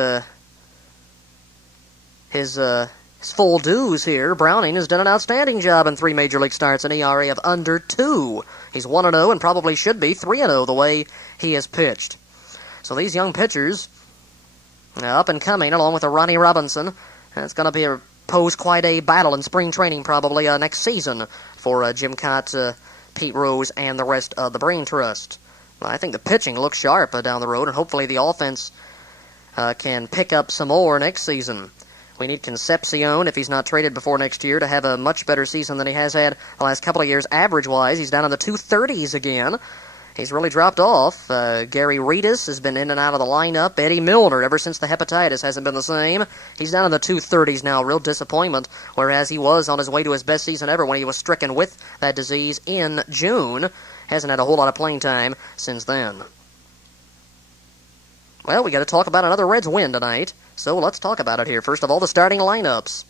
full dues here. Browning has done an outstanding job in 3 major league starts, an ERA of under 2. He's 1-0 and probably should be 3-0 the way he has pitched. So these young pitchers, up and coming, along with Ronnie Robinson, it's going to pose quite a battle in spring training probably next season for Jim Cott, Pete Rose, and the rest of the Brain Trust. Well, I think the pitching looks sharp down the road, and hopefully the offense can pick up some more next season. We need Concepcion, if he's not traded before next year, to have a much better season than he has had the last couple of years average-wise. He's down in the 230s again. He's really dropped off. Gary Reedus has been in and out of the lineup. Eddie Milner, ever since the hepatitis, hasn't been the same. He's down in the 230s now, real disappointment, whereas he was on his way to his best season ever when he was stricken with that disease in June. Hasn't had a whole lot of playing time since then. Well, we got to talk about another Reds win tonight, so let's talk about it here. First of all, the starting lineups.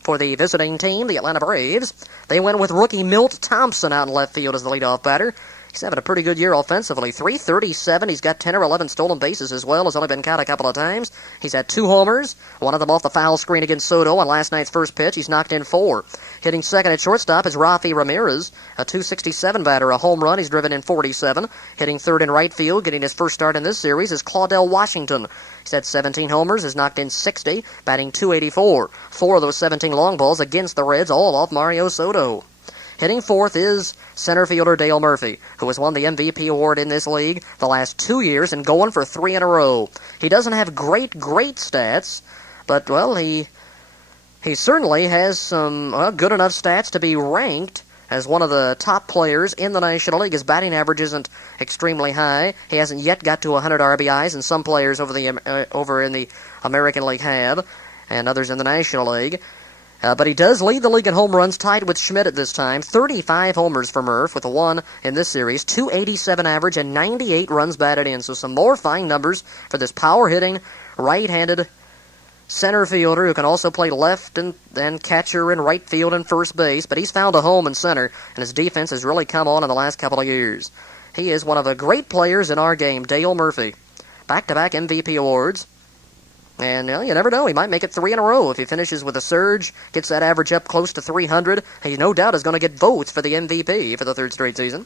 For the visiting team, the Atlanta Braves, they went with rookie Milt Thompson out in left field as the leadoff batter. He's having a pretty good year offensively. .337. He's got 10 or 11 stolen bases as well. Has only been caught a couple of times. He's had 2 homers, one of them off the foul screen against Soto on last night's first pitch. He's knocked in 4. Hitting second at shortstop is Rafi Ramirez, a .267 batter, a home run. He's driven in 47. Hitting third in right field, getting his first start in this series, is Claudell Washington. He's had 17 homers, has knocked in 60, batting .284. 4 of those 17 long balls against the Reds, all off Mario Soto. Hitting fourth is center fielder Dale Murphy, who has won the MVP award in this league the last 2 years and going for 3 in a row. He doesn't have great stats, but, well, he certainly has some good enough stats to be ranked as one of the top players in the National League. His batting average isn't extremely high. He hasn't yet got to 100 RBIs, and some players over in the American League have, and others in the National League. But he does lead the league in home runs, tied with Schmidt at this time. 35 homers for Murph, with a 1 in this series. .287 average and 98 runs batted in. So some more fine numbers for this power-hitting, right-handed center fielder who can also play left and catcher and right field and first base. But he's found a home in center, and his defense has really come on in the last couple of years. He is one of the great players in our game, Dale Murphy. Back-to-back MVP awards. And you never know, he might make it 3 in a row if he finishes with a surge, gets that average up close to 300. He no doubt is going to get votes for the MVP for the 3rd straight season.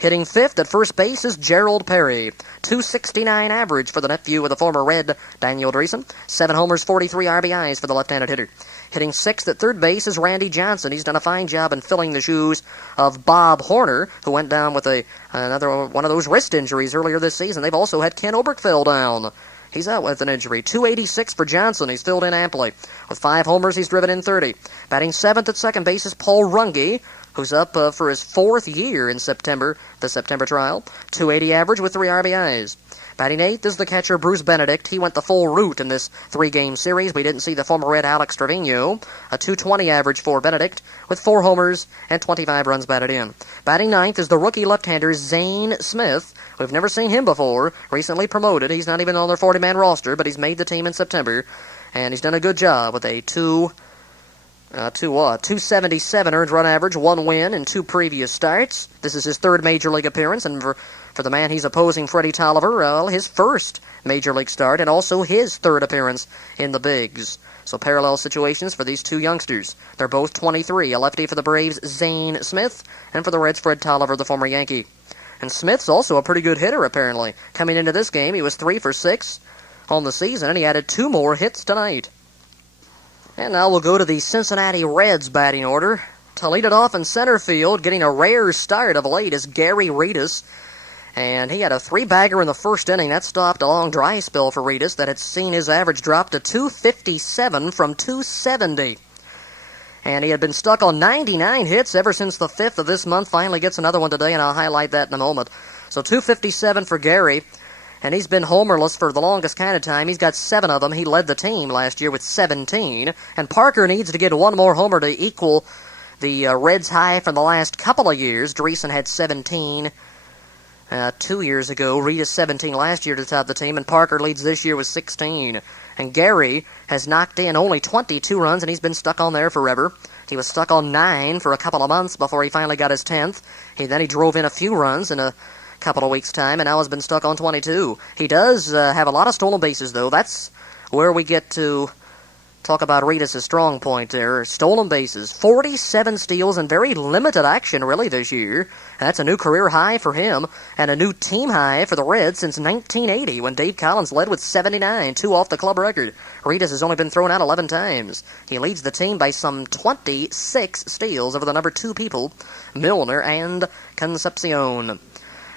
Hitting fifth at first base is Gerald Perry. .269 average for the nephew of the former Red, Daniel Dreesen. 7 homers, 43 RBIs for the left-handed hitter. Hitting sixth at third base is Randy Johnson. He's done a fine job in filling the shoes of Bob Horner, who went down with another one of those wrist injuries earlier this season. They've also had Ken Oberkfell down. He's out with an injury. .286 for Johnson. He's filled in amply. With 5 homers, he's driven in 30. Batting 7th at second base is Paul Runge, who's up for his 4th year in September, the September trial. .280 average with 3 RBIs. Batting 8th is the catcher Bruce Benedict. He went the full route in this 3-game series. We didn't see the former Red Alex Trevino. A .220 average for Benedict with 4 homers and 25 runs batted in. Batting 9th is the rookie left-hander Zane Smith. We've never seen him before. Recently promoted. He's not even on their 40-man roster, but he's made the team in September. And he's done a good job with a 277 earned run average, 1 win in 2 previous starts. This is his 3rd major league appearance, and for the man he's opposing, Freddie Tolliver, his first Major League start and also his third appearance in the bigs. So parallel situations for these two youngsters. They're both 23, a lefty for the Braves, Zane Smith, and for the Reds, Fred Tolliver, the former Yankee. And Smith's also a pretty good hitter, apparently. Coming into this game, he was 3 for 6 on the season, and he added 2 more hits tonight. And now we'll go to the Cincinnati Reds batting order. To lead it off in center field, getting a rare start of late, is Gary Redus. And he had a 3-bagger in the first inning. That stopped a long dry spell for Redus that had seen his average drop to 257 from 270. And he had been stuck on 99 hits ever since the 5th of this month. Finally gets another one today, and I'll highlight that in a moment. So 257 for Gary. And he's been homerless for the longest kind of time. He's got 7 of them. He led the team last year with 17. And Parker needs to get one more homer to equal the Reds' high from the last couple of years. Dreesen had 17 2 years ago. Redus 17 last year to top the team. And Parker leads this year with 16. And Gary has knocked in only 22 runs, and he's been stuck on there forever. He was stuck on 9 for a couple of months before he finally got his 10th. Then he drove in a few runs in a couple of weeks' time, and now has been stuck on 22. He does have a lot of stolen bases, though. That's where we get to talk about Redus' strong point there. Stolen bases. 47 steals and very limited action, really, this year. That's a new career high for him and a new team high for the Reds since 1980 when Dave Collins led with 79, 2 off the club record. Redus has only been thrown out 11 times. He leads the team by some 26 steals over the number 2 people, Milner and Concepcion.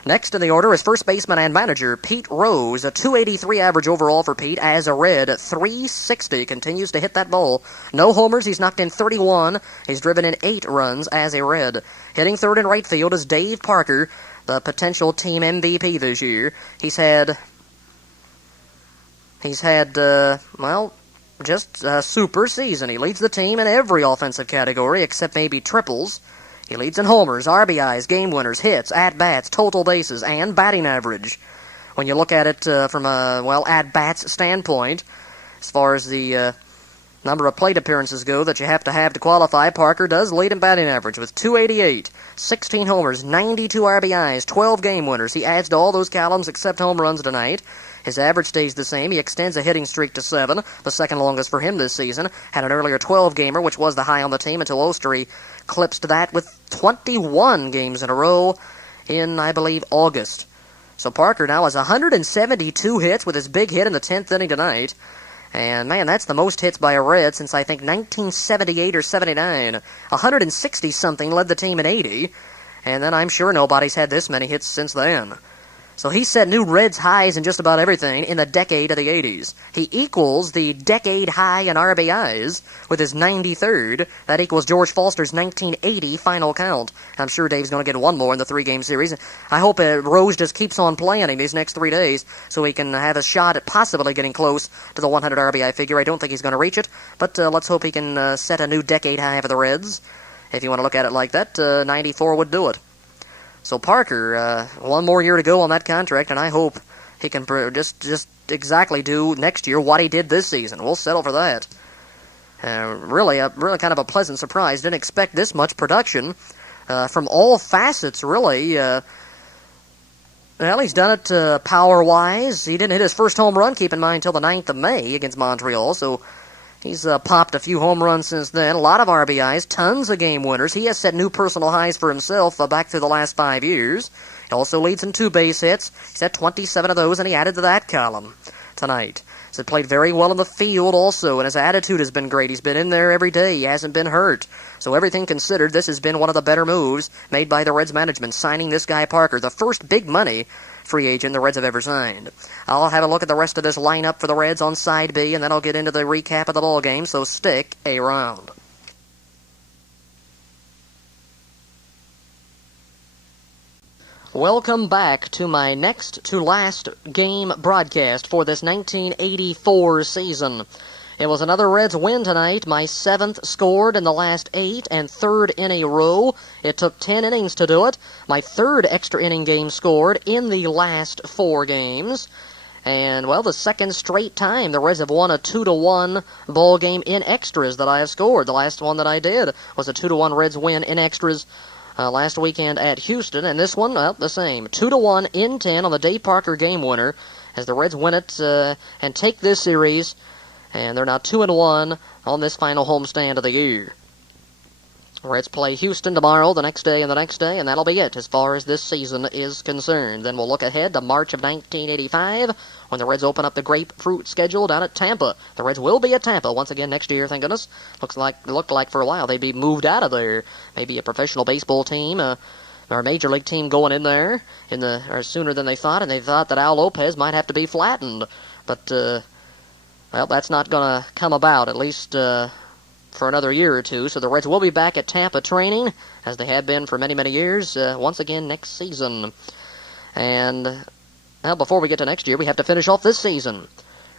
Next in the order is first baseman and manager Pete Rose, a 283 average overall for Pete as a Red, 360, continues to hit that ball. No homers, he's knocked in 31, he's driven in 8 runs as a Red. Hitting third and right field is Dave Parker, the potential team MVP this year. He's had just a super season. He leads the team in every offensive category except maybe triples. He leads in homers, RBIs, game winners, hits, at-bats, total bases, and batting average. When you look at it from a, at-bats standpoint, as far as the number of plate appearances go that you have to qualify, Parker does lead in batting average with 288, 16 homers, 92 RBIs, 12 game winners. He adds to all those columns except home runs tonight. His average stays the same. He extends a hitting streak to 7, the second longest for him this season. Had an earlier 12-gamer, which was the high on the team until Ostery clipsed that with 21 games in a row in, I believe, August. So Parker now has 172 hits with his big hit in the 10th inning tonight. And, man, that's the most hits by a Red since, I think, 1978 or 79. 160-something led the team in 80. And then I'm sure nobody's had this many hits since then. So he set new Reds highs in just about everything in the decade of the 80s. He equals the decade high in RBIs with his 93rd. That equals George Foster's 1980 final count. I'm sure Dave's going to get one more in the 3-game series. I hope Rose just keeps on playing these next 3 days so he can have a shot at possibly getting close to the 100 RBI figure. I don't think he's going to reach it, but let's hope he can set a new decade high for the Reds. If you want to look at it like that, 94 would do it. So Parker, one more year to go on that contract, and I hope he can just exactly do next year what he did this season. We'll settle for that. Really kind of a pleasant surprise. Didn't expect this much production from all facets, really. Well, he's done it power-wise. He didn't hit his first home run, keep in mind, until the 9th of May against Montreal, so he's popped a few home runs since then, a lot of RBIs, tons of game winners. He has set new personal highs for himself back through the last 5 years. He also leads in 2 base hits. He's had 27 of those, and he added to that column tonight. He's played very well in the field also, and his attitude has been great. He's been in there every day. He hasn't been hurt. So everything considered, this has been one of the better moves made by the Reds management, signing this guy Parker, the first big money free agent the Reds have ever signed. I'll have a look at the rest of this lineup for the Reds on side B, and then I'll get into the recap of the ball game, so stick around. Welcome back to my next to last game broadcast for this 1984 season. It was another Reds win tonight, my 7th scored in the last 8 and 3rd in a row. It took 10 innings to do it. My 3rd extra inning game scored in the last 4 games. And, well, the 2nd straight time the Reds have won a 2-1 ball game in extras that I have scored. The last one that I did was a 2-1 Reds win in extras last weekend at Houston. And this one, well, the same. 2-1 in 10 on the Dave Parker game winner. as the Reds win it and take this series, and they're now 2-1 on this final homestand of the year. Reds play Houston tomorrow, the next day, and the next day, and that'll be it as far as this season is concerned. Then we'll look ahead to March of 1985 when the Reds open up the grapefruit schedule down at Tampa. The Reds will be at Tampa once again next year, thank goodness. Looked like for a while they'd be moved out of there. Maybe a professional baseball team or a major league team going in there or sooner than they thought, and they thought that Al Lopez might have to be flattened. But, well, that's not going to come about, at least for another year or two. So the Reds will be back at Tampa training, as they have been for many, many years, once again next season. And, well, before we get to next year, we have to finish off this season.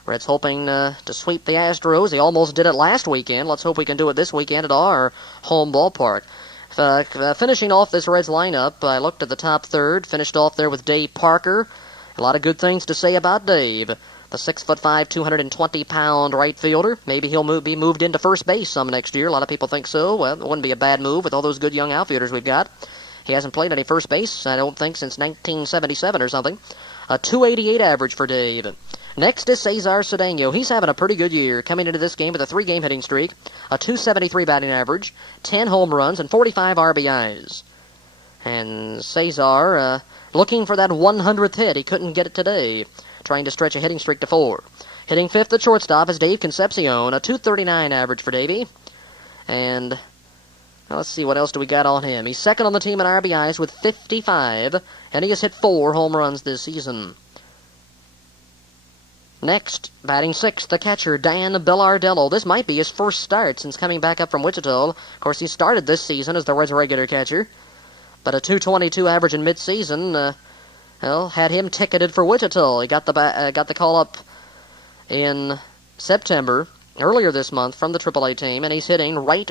Reds hoping to sweep the Astros. They almost did it last weekend. Let's hope we can do it this weekend at our home ballpark. Finishing off this Reds lineup, I looked at the top third, finished off there with Dave Parker. A lot of good things to say about Dave. The 6'5", 220-pound right fielder. Maybe he'll be moved into first base some next year. A lot of people think so. Well, it wouldn't be a bad move with all those good young outfielders we've got. He hasn't played any first base, I don't think, since 1977 or something. A 288 average for Dave. Next is Cesar Cedeno. He's having a pretty good year, coming into this game with a 3-game hitting streak, a 273 batting average, 10 home runs, and 45 RBIs. And Cesar looking for that 100th hit. He couldn't get it today, trying to stretch a hitting streak to 4. Hitting fifth at shortstop is Dave Concepcion, a 239 average for Davey. And well, let's see, what else do we got on him? He's second on the team in RBIs with 55, and he has hit 4 home runs this season. Next, batting sixth, the catcher, Dan Bellardello. This might be his first start since coming back up from Wichita. Of course, he started this season as the Reds' regular catcher, but a 222 average in midseason had him ticketed for Wichita. He got the call up in September, earlier this month, from the AAA team, and he's hitting right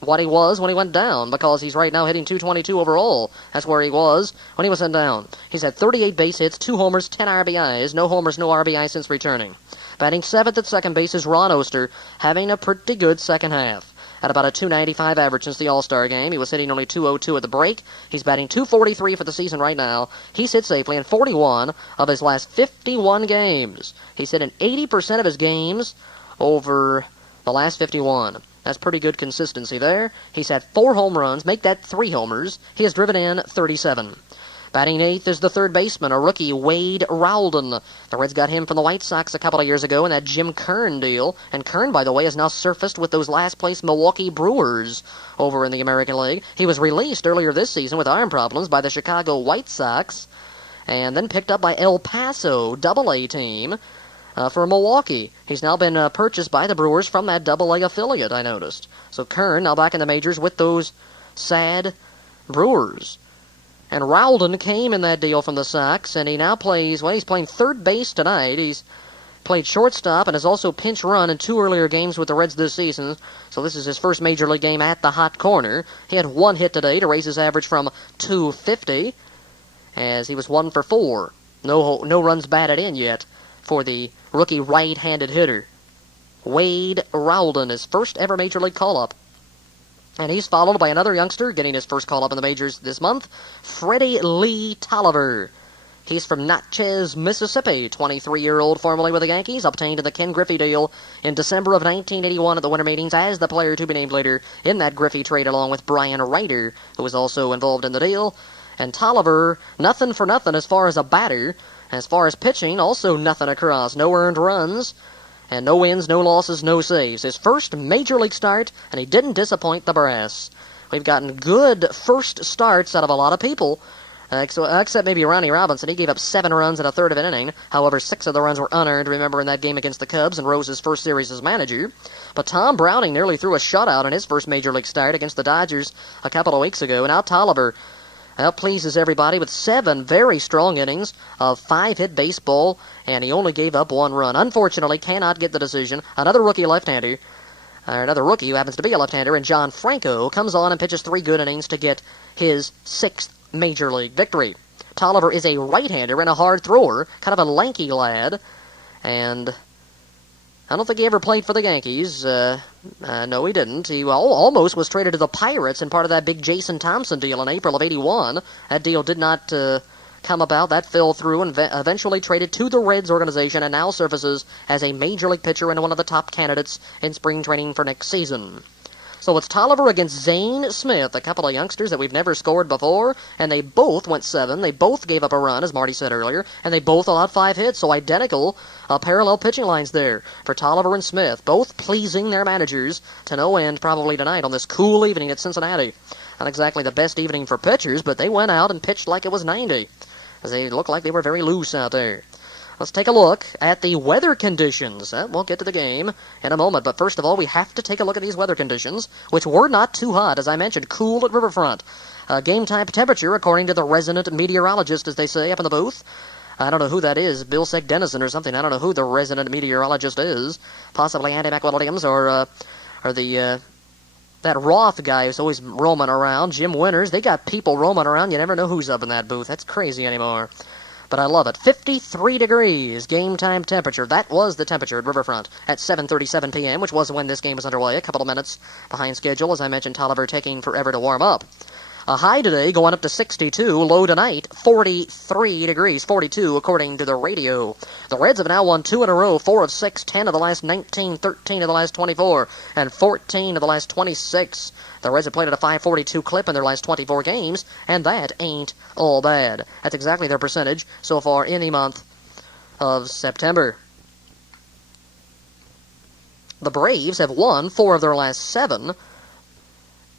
what he was when he went down, because he's right now hitting 222 overall. That's where he was when he was sent down. He's had 38 base hits, 2 homers, 10 RBIs. No homers, no RBIs since returning. Batting seventh at second base is Ron Oster, having a pretty good second half. At about a 295 average since the All-Star game. He was hitting only 202 at the break. He's batting 243 for the season right now. He's hit safely in 41 of his last 51 games. He's hit in 80% of his games over the last 51. That's pretty good consistency there. He's had 4 home runs, make that 3 homers. He has driven in 37. Batting eighth is the third baseman, a rookie, Wade Rowden. The Reds got him from the White Sox a couple of years ago in that Jim Kern deal. And Kern, by the way, has now surfaced with those last-place Milwaukee Brewers over in the American League. He was released earlier this season with arm problems by the Chicago White Sox, and then picked up by El Paso AA team for Milwaukee. He's now been purchased by the Brewers from that AA affiliate, I noticed. So Kern now back in the majors with those sad Brewers. And Rowden came in that deal from the Sox, and he now plays, well, he's playing third base tonight. He's played shortstop and has also pinch run in 2 earlier games with the Reds this season. So this is his first major league game at the hot corner. He had 1 hit today to raise his average from 250, as he was 1 for 4. No runs batted in yet for the rookie right-handed hitter. Wade Rowden, his first ever major league call-up. And he's followed by another youngster getting his first call-up in the majors this month, Freddie Lee Tolliver. He's from Natchez, Mississippi, 23-year-old, formerly with the Yankees, obtained in the Ken Griffey deal in December of 1981 at the winter meetings as the player to be named later in that Griffey trade, along with Brian Ryder, who was also involved in the deal. And Tolliver, nothing for nothing as far as a batter. As far as pitching, also nothing across. No earned runs. And no wins, no losses, no saves. His first major league start, and he didn't disappoint the brass. We've gotten good first starts out of a lot of people, except maybe Ronnie Robinson. He gave up 7 runs in a third of an inning. However, 6 of the runs were unearned, remember, in that game against the Cubs and Rose's first series as manager. But Tom Browning nearly threw a shutout in his first major league start against the Dodgers a couple of weeks ago. And now Tolliver pleases everybody with 7 very strong innings of 5-hit baseball, and he only gave up 1 run. Unfortunately, cannot get the decision. Another rookie left-hander, another rookie who happens to be a left-hander, and John Franco comes on and pitches 3 good innings to get his 6th major league victory. Tolliver is a right-hander and a hard thrower, kind of a lanky lad, and I don't think he ever played for the Yankees. No, he didn't. He almost was traded to the Pirates in part of that big Jason Thompson deal in April of '81. That deal did not come about. That fell through and eventually traded to the Reds organization and now surfaces as a major league pitcher and one of the top candidates in spring training for next season. So it's Tolliver against Zane Smith, a couple of youngsters that we've never scored before, and they both went 7. They both gave up a run, as Marty said earlier, and they both allowed 5 hits, so identical parallel pitching lines there for Tolliver and Smith, both pleasing their managers to no end probably tonight on this cool evening at Cincinnati. Not exactly the best evening for pitchers, but they went out and pitched like it was 90, as they looked like they were very loose out there. Let's take a look at the weather conditions. We'll get to the game in a moment, but first of all, we have to take a look at these weather conditions, which were not too hot, as I mentioned, cool at Riverfront. Game time temperature, according to the resident meteorologist, as they say, up in the booth. I don't know who that is, Bill Sek Dennison or something. I don't know who the resident meteorologist is. Possibly Andy McWilliams or that Roth guy who's always roaming around. Jim Winters. They got people roaming around. You never know who's up in that booth. That's crazy anymore. But I love it. 53 degrees game time temperature. That was the temperature at Riverfront at 7:37 p.m., which was when this game was underway, a couple of minutes behind schedule. As I mentioned, Tolliver taking forever to warm up. A high today going up to 62, low tonight 43 degrees, 42 according to the radio. The Reds have now won 2 in a row, 4 of 6, 10 of the last 19, 13 of the last 24, and 14 of the last 26. The Reds have played at a 542 clip in their last 24 games, and that ain't all bad. That's exactly their percentage so far in the month of September. The Braves have won 4 of their last 7,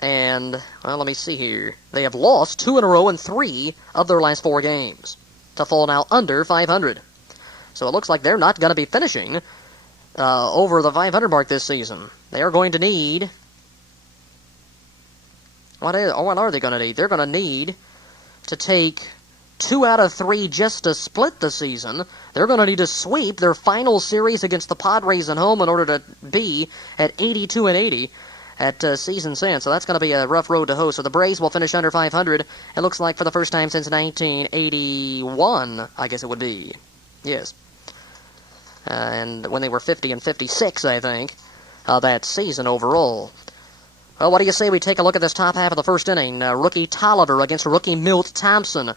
and, well, let me see here. They have lost 2 in a row in 3 of their last 4 games to fall now under 500. So it looks like they're not going to be finishing over the 500 mark this season. They are going to need... What are they going to need? They're going to need to take 2 out of 3 just to split the season. They're going to need to sweep their final series against the Padres at home in order to be at 82 and 80 at season's end. So that's going to be a rough road to hoe. So the Braves will finish under 500. It looks like for the first time since 1981, I guess it would be. Yes. And when they were 50 and 56, I think, that season overall. Well, what do you say we take a look at this top half of the first inning? Rookie Tolliver against rookie Milt Thompson.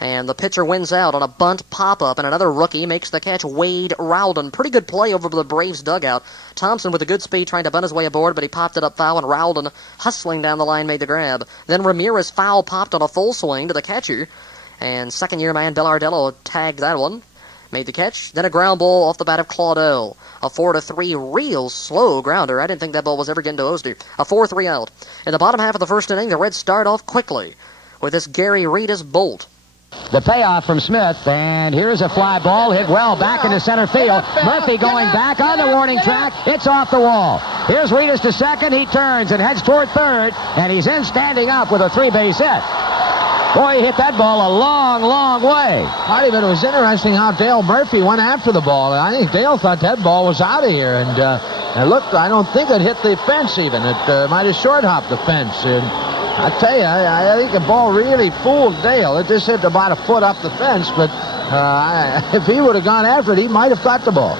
And the pitcher wins out on a bunt pop-up, and another rookie makes the catch, Wade Rowden. Pretty good play over the Braves dugout. Thompson with a good speed trying to bunt his way aboard, but he popped it up foul, and Rowden, hustling down the line, made the grab. Then Ramirez foul popped on a full swing to the catcher, and second-year man Bellardello tagged that one. Made the catch. Then a ground ball off the bat of Claudel. A 4-3 real slow grounder. I didn't think that ball was ever getting to Oster. A 4-3 out. In the bottom half of the first inning, the Reds start off quickly with this Gary Reedus bolt. The payoff from Smith, and here's a fly ball hit well back into center field. Murphy going back on the warning track. It's off the wall. Here's Reedus to second. He turns and heads toward third, and he's in standing up with a 3-base hit. Boy, he hit that ball a long, long way. Marty, but it was interesting how Dale Murphy went after the ball. I think Dale thought that ball was out of here, and it looked, I don't think it hit the fence even. It might have short-hopped the fence. And I tell you, I think the ball really fooled Dale. It just hit about a foot up the fence, but if he would have gone after it, he might have caught the ball.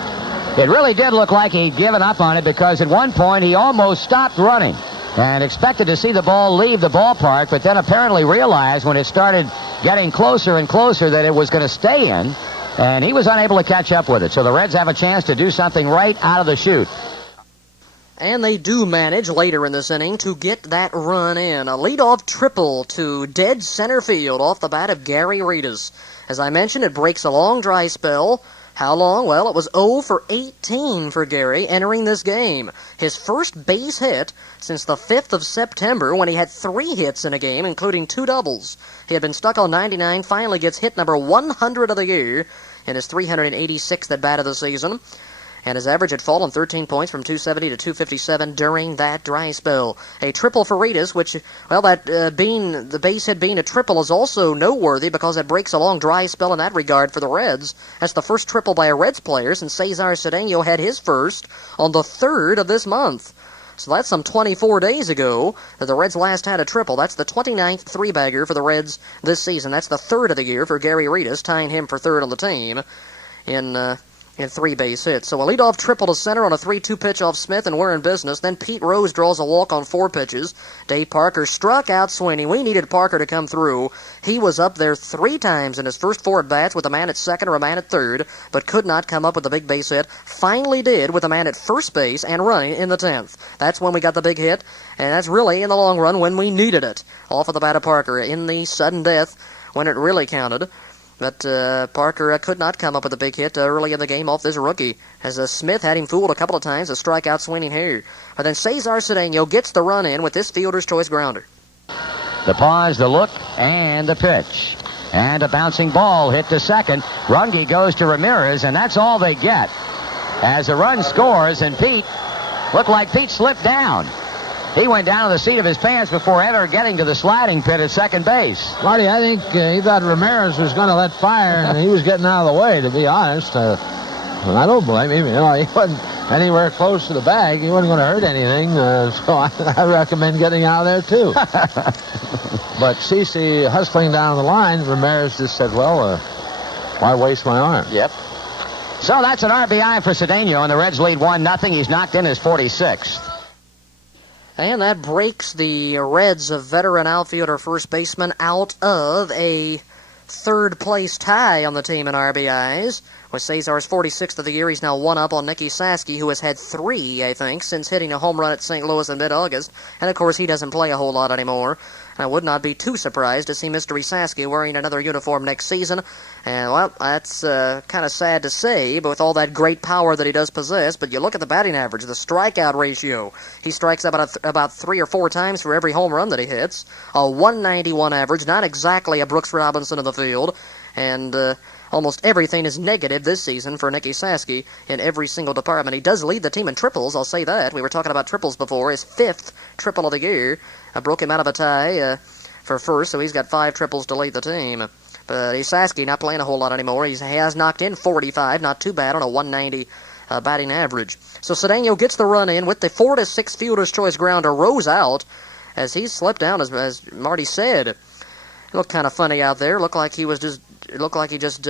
It really did look like he'd given up on it, because at one point he almost stopped running and expected to see the ball leave the ballpark, but then apparently realized when it started getting closer and closer that it was going to stay in, and he was unable to catch up with it. So the Reds have a chance to do something right out of the chute. And they do manage later in this inning to get that run in. A leadoff triple to dead center field off the bat of Gary Reedus. As I mentioned, it breaks a long dry spell. How long? Well, it was 0 for 18 for Gary entering this game. His first base hit since the 5th of September when he had 3 hits in a game, including 2 doubles. He had been stuck on 99, finally gets hit number 100 of the year in his 386th at bat of the season. And his average had fallen 13 points from 270 to 257 during that dry spell. A triple for Reedus, which, well, the base hit being a triple is also noteworthy because it breaks a long dry spell in that regard for the Reds. That's the first triple by a Reds player since Cesar Cedeno had his first on the 3rd of this month. So that's some 24 days ago that the Reds last had a triple. That's the 29th three-bagger for the Reds this season. That's the 3rd of the year for Gary Reedus, tying him for 3rd on the team in and 3 base hits. So a leadoff triple to center on a 3-2 pitch off Smith, and we're in business. Then Pete Rose draws a walk on 4 pitches. Dave Parker struck out Sweeney. We needed Parker to come through. He was up there 3 times in his first 4 at-bats with a man at second or a man at third, but could not come up with a big base hit. Finally did with a man at first base and running in the 10th. That's when we got the big hit, and that's really, in the long run, when we needed it. Off of the bat of Parker in the sudden death when it really counted. But Parker could not come up with a big hit early in the game off this rookie, as Smith had him fooled a couple of times, a strikeout Sweeney here. But then Cesar Cedeno gets the run in with this fielder's choice grounder. The pause, the look, and the pitch. And a bouncing ball hit to second. Runge goes to Ramirez, and that's all they get. As the run scores, and looked like Pete slipped down. He went down to the seat of his pants before ever getting to the sliding pit at second base. Marty, I think he thought Ramirez was going to let fire, and he was getting out of the way, to be honest. I don't blame him. You know, he wasn't anywhere close to the bag. He wasn't going to hurt anything, so I recommend getting out of there, too. But CeCe hustling down the line, Ramirez just said, well, why waste my arm? Yep. So that's an RBI for Cedeno, and the Reds lead 1-0. He's knocked in his 46th. And that breaks the Reds' veteran outfielder first baseman out of a third-place tie on the team in RBIs. With Cesar's 46th of the year, he's now 1 up on Nicky Saski, who has had 3, I think, since hitting a home run at St. Louis in mid-August. And, of course, he doesn't play a whole lot anymore. I would not be too surprised to see Mystery Saski wearing another uniform next season. And, well, that's kind of sad to say, but with all that great power that he does possess. But you look at the batting average, the strikeout ratio. He strikes about 3 or 4 times for every home run that he hits. A 191 average, not exactly a Brooks Robinson in the field. And almost everything is negative this season for Nicky Saski in every single department. He does lead the team in triples, I'll say that. We were talking about triples before. His 5th triple of the year. Broke him out of a tie for first, so he's got 5 triples to lead the team. But Saski not playing a whole lot anymore. He has knocked in 45, not too bad on a 190 batting average. So Cedeno gets the run in with the 4-6 fielder's choice grounder. Rose out as he slipped down, as Marty said. It looked kind of funny out there. Looked like he just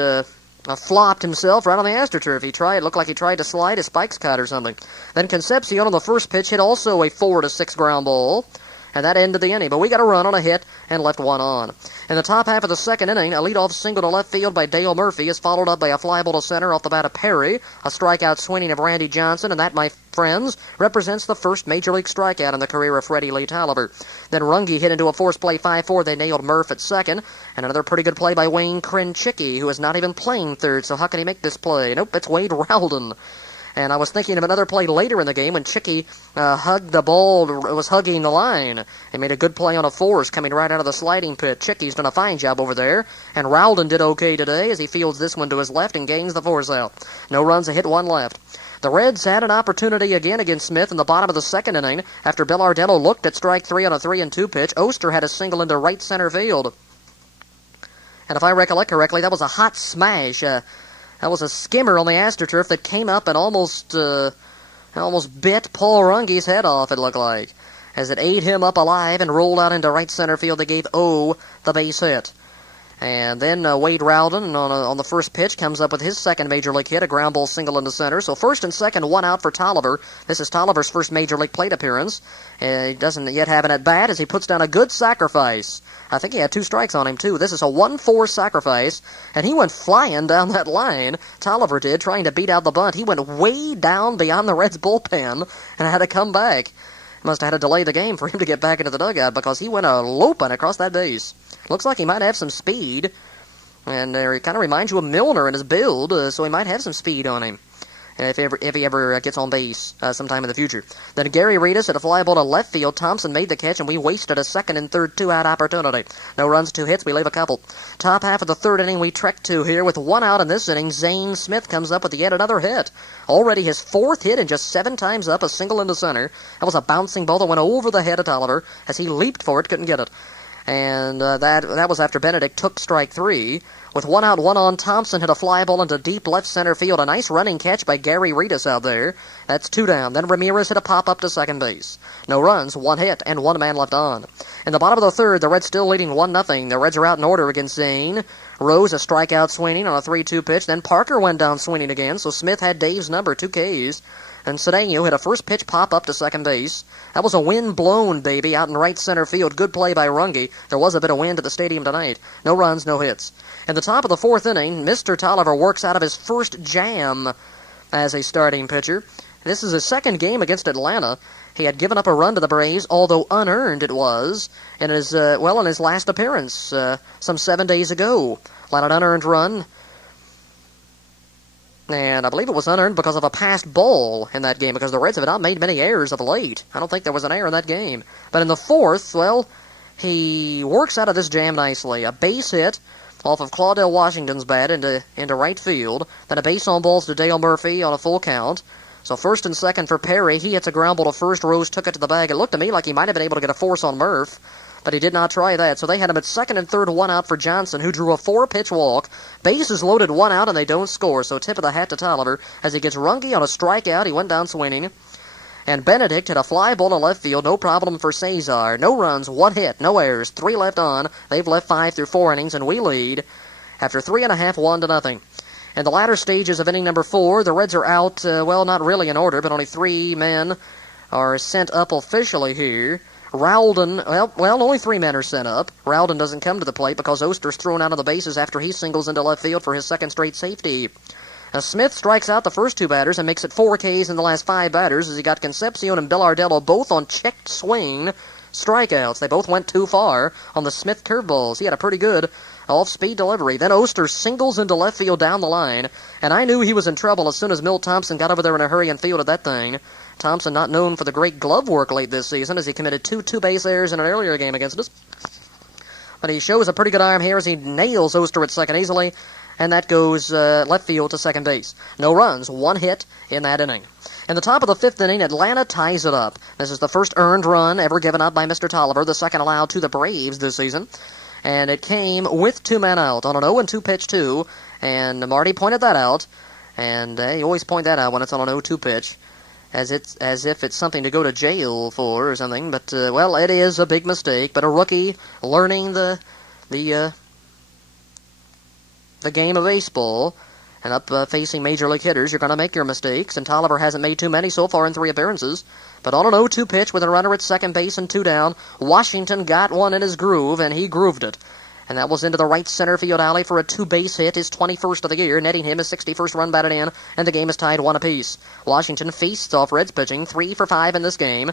flopped himself right on the AstroTurf. It looked like he tried to slide his spikes cut or something. Then Concepcion on the first pitch hit also a 4-6 ground ball. And that ended the inning. But we got a run on a hit and left 1 on. In the top half of the second inning, a leadoff single to left field by Dale Murphy is followed up by a fly ball to center off the bat of Perry, a strikeout swinging of Randy Johnson, and that, my friends, represents the first Major League strikeout in the career of Freddie Lee Tolliver. Then Runge hit into a force play 5-4. They nailed Murph at second, and another pretty good play by Wayne Krenchicki, who is not even playing third, so how can he make this play? Nope, it's Wade Rowden. And I was thinking of another play later in the game when Chicky hugged the ball, was hugging the line. He made a good play on a force coming right out of the sliding pit. Chicky's done a fine job over there. And Rowden did okay today as he fields this one to his left and gains the force out. No runs, a hit, 1 left. The Reds had an opportunity again against Smith in the bottom of the second inning. After Bellardello looked at strike 3 on a 3-2 pitch, Oster had a single into right center field. And if I recollect correctly, that was a hot smash. That was a skimmer on the AstroTurf that came up and almost bit Paul Runge's head off, it looked like, as it ate him up alive and rolled out into right center field. They gave O the base hit. And then Wade Rowden on the first pitch comes up with his second Major League hit, a ground ball single into center. So first and second, 1 out for Tolliver. This is Tolliver's first Major League plate appearance. He doesn't yet have an at-bat as he puts down a good sacrifice. I think he had 2 strikes on him, too. This is a 1-4 sacrifice, and he went flying down that line. Tolliver did, trying to beat out the bunt. He went way down beyond the Reds' bullpen and had to come back. Must have had to delay the game for him to get back into the dugout because he went loping across that base. Looks like he might have some speed, and he kind of reminds you of Milner in his build, so he might have some speed on him if he ever gets on base sometime in the future. Then Gary Reedus hit a fly ball to left field. Thompson made the catch, and we wasted a second and third 2-out opportunity. No runs, 2 hits. We leave a couple. Top half of the third inning, we trek to here with 1 out in this inning. Zane Smith comes up with yet another hit. Already his 4th hit and just 7 times up, a single into center. That was a bouncing ball that went over the head of Tolliver as he leaped for it, couldn't get it. And that was after Benedict took strike 3. With 1 out, 1 on, Thompson hit a fly ball into deep left center field. A nice running catch by Gary Reedus out there. That's 2 down. Then Ramirez hit a pop-up to second base. No runs, 1 hit, and 1 man left on. In the bottom of the third, the Reds still leading 1-0. The Reds are out in order against Zane, Rose a strikeout swinging on a 3-2 pitch. Then Parker went down swinging again, so Smith had Dave's number, 2 Ks. And Cedeno hit a first pitch pop up to second base. That was a wind-blown baby out in right center field. Good play by Runge. There was a bit of wind at the stadium tonight. No runs, no hits. In the top of the 4th inning, Mr. Tolliver works out of his first jam as a starting pitcher. This is his second game against Atlanta. He had given up a run to the Braves, although unearned it was, in his last appearance some 7 days ago. Let an unearned run. And I believe it was unearned because of a passed ball in that game, because the Reds have not made many errors of late. I don't think there was an error in that game. But in the 4th, well, he works out of this jam nicely. A base hit off of Claudell Washington's bat into right field. Then a base on balls to Dale Murphy on a full count. So first and second for Perry. He hits a ground ball to first. Rose took it to the bag. It looked to me like he might have been able to get a force on Murph, but he did not try that. So they had him at second and third, 1 out for Johnson, who drew a 4-pitch walk. Bases loaded, 1 out, and they don't score. So tip of the hat to Tolliver as he gets Runge on a strikeout. He went down swinging. And Benedict hit a fly ball to left field. No problem for Cesar. No runs, 1 hit, no errors, 3 left on. They've left 5 through 4 innings, and we lead after 3.5, 1-0. In the latter stages of inning number 4, the Reds are out, not really in order, but only 3 men are sent up officially here. Rowden, only 3 men are sent up. Rowden doesn't come to the plate because Oster's thrown out of the bases after he singles into left field for his second straight safety. Smith strikes out the first 2 batters and makes it 4 Ks in the last 5 batters as he got Concepcion and Bilardello both on checked swing strikeouts. They both went too far on the Smith curveballs. He had a pretty good off-speed delivery. Then Oster singles into left field down the line, and I knew he was in trouble as soon as Milt Thompson got over there in a hurry and fielded that thing. Thompson not known for the great glove work late this season as he committed 2 two-base errors in an earlier game against us. But he shows a pretty good arm here as he nails Oster at second easily, and that goes left field to second base. No runs, 1 hit in that inning. In the top of the 5th inning, Atlanta ties it up. This is the first earned run ever given up by Mr. Tolliver, the second allowed to the Braves this season. And it came with 2 men out on an 0-2 pitch, too. And Marty pointed that out. And you always point that out when it's on an 0-2 pitch, as if it's something to go to jail for or something. But, it is a big mistake. But a rookie learning the game of baseball and up facing major league hitters, you're going to make your mistakes. And Tolliver hasn't made too many so far in 3 appearances. But on an 0-2 pitch with a runner at second base and 2 down, Washington got one in his groove, and he grooved it. And that was into the right center field alley for a 2-base hit, his 21st of the year, netting him his 61st run batted in, and the game is tied 1 apiece. Washington feasts off Reds pitching, 3 for 5 in this game,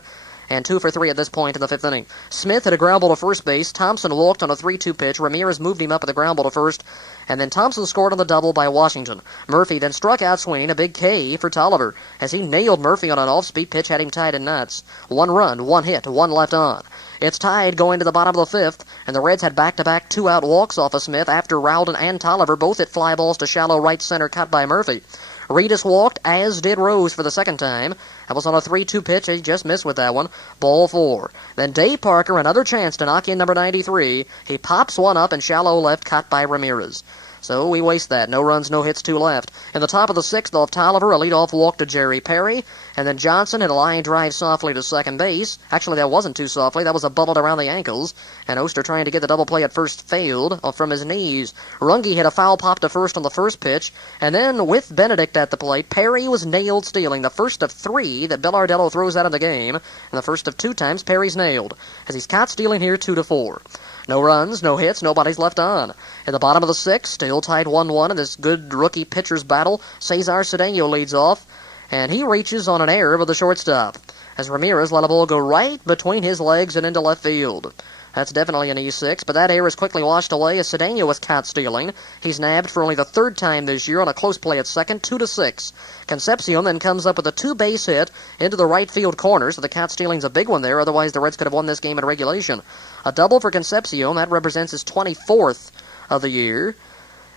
and 2 for 3 at this point in the 5th inning. Smith hit a ground ball to first base. Thompson walked on a 3-2 pitch. Ramirez moved him up with a ground ball to first, and then Thompson scored on the double by Washington. Murphy then struck out swinging, a big K for Tolliver, as he nailed Murphy on an off-speed pitch, had him tied in knots. 1 run, 1 hit, 1 left on. It's tied going to the bottom of the 5th, and the Reds had back-to-back 2-out walks off of Smith after Rowden and Tolliver both hit fly balls to shallow right center cut by Murphy. Reedus walked, as did Rose for the second time. That was on a 3-2 pitch. He just missed with that one. Ball 4. Then Dave Parker, another chance to knock in number 93. He pops one up in shallow left, caught by Ramirez. So we waste that. No runs, no hits, 2 left. In the top of the 6th, off Tolliver, a leadoff walk to Jerry Perry. And then Johnson hit a line drive softly to second base. Actually, that wasn't too softly. That was a bubbled around the ankles. And Oster trying to get the double play at first failed from his knees. Runge hit a foul pop to first on the first pitch. And then with Benedict at the plate, Perry was nailed stealing. The first of 3 that Bilardello throws out of the game. And the first of 2 times Perry's nailed. As he's caught stealing here 2-4. No runs, no hits, nobody's left on. In the bottom of the 6th, still tied 1-1 in this good rookie pitcher's battle, Cesar Cedeno leads off, and he reaches on an error with the shortstop, as Ramirez let a ball go right between his legs and into left field. That's definitely an E6, but that error is quickly washed away as Cedeno was caught stealing. He's nabbed for only the 3rd time this year on a close play at second, 2-6. Concepcion then comes up with a 2-base hit into the right field corner, so the caught stealing's a big one there, otherwise the Reds could have won this game in regulation. A double for Concepcion, that represents his 24th of the year.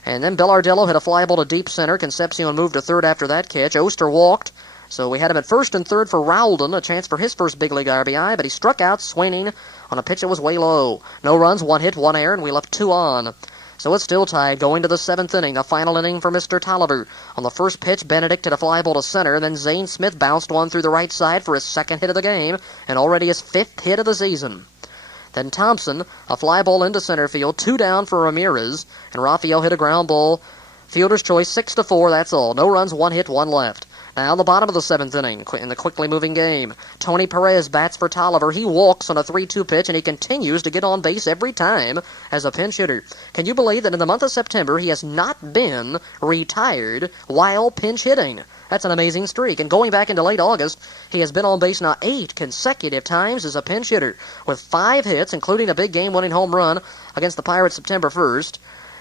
And then Bilardello hit a fly ball to deep center. Concepcion moved to third after that catch. Oster walked. So we had him at first and third for Rowden, a chance for his first big league RBI, but he struck out swinging on a pitch that was way low. No runs, 1 hit, 1 error, and we left 2 on. So it's still tied going to the 7th inning, the final inning for Mr. Tolliver. On the first pitch, Benedict hit a fly ball to center, and then Zane Smith bounced one through the right side for his 2nd hit of the game, and already his 5th hit of the season. Then Thompson, a fly ball into center field, 2 down for Ramirez, and Raphael hit a ground ball. Fielder's choice, 6-4, that's all. No runs, 1 hit, 1 left. Now in the bottom of the 7th inning, in the quickly moving game, Tony Perez bats for Tolliver. He walks on a 3-2 pitch, and he continues to get on base every time as a pinch hitter. Can you believe that in the month of September, he has not been retired while pinch hitting? That's an amazing streak. And going back into late August, he has been on base now 8 consecutive times as a pinch hitter, with 5 hits, including a big game-winning home run against the Pirates September 1st.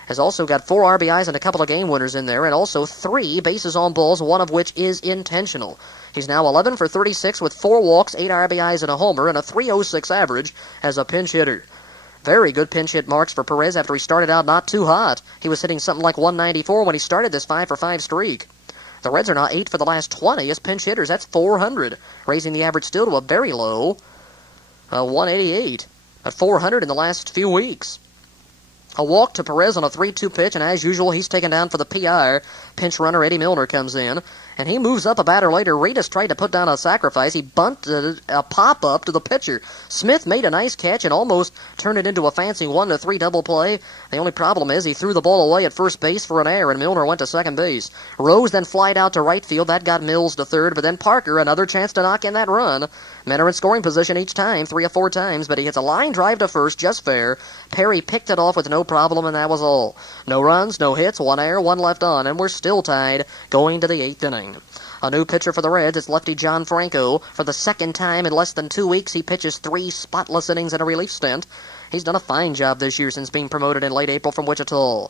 Has also got 4 RBIs and a couple of game winners in there, and also 3 bases on balls, one of which is intentional. He's now 11 for 36 with 4 walks, 8 RBIs and a homer, and a .306 average as a pinch hitter. Very good pinch hit marks for Perez after he started out not too hot. He was hitting something like 194 when he started this 5-for-5 streak. The Reds are now 8 for the last 20 as pinch hitters. That's 400, raising the average still to a very low 188 at 400 in the last few weeks. A walk to Perez on a 3-2 pitch, and as usual, he's taken down for the PR. Pinch runner Eddie Milner comes in, and he moves up a batter later. Reedus tried to put down a sacrifice. He bunted a pop-up to the pitcher. Smith made a nice catch and almost turned it into a fancy 1-3 double play. The only problem is he threw the ball away at first base for an error, and Milner went to second base. Rose then flied out to right field. That got Mills to third, but then Parker, another chance to knock in that run. Men are in scoring position each time, 3 or 4 times, but he hits a line drive to first, just fair. Perry picked it off with no problem, and that was all. No runs, no hits, 1 error, 1 left on, and we're still tied going to the 8th inning. A new pitcher for the Reds, it's lefty John Franco. For the second time in less than 2 weeks, he pitches 3 spotless innings in a relief stint. He's done a fine job this year since being promoted in late April from Wichita.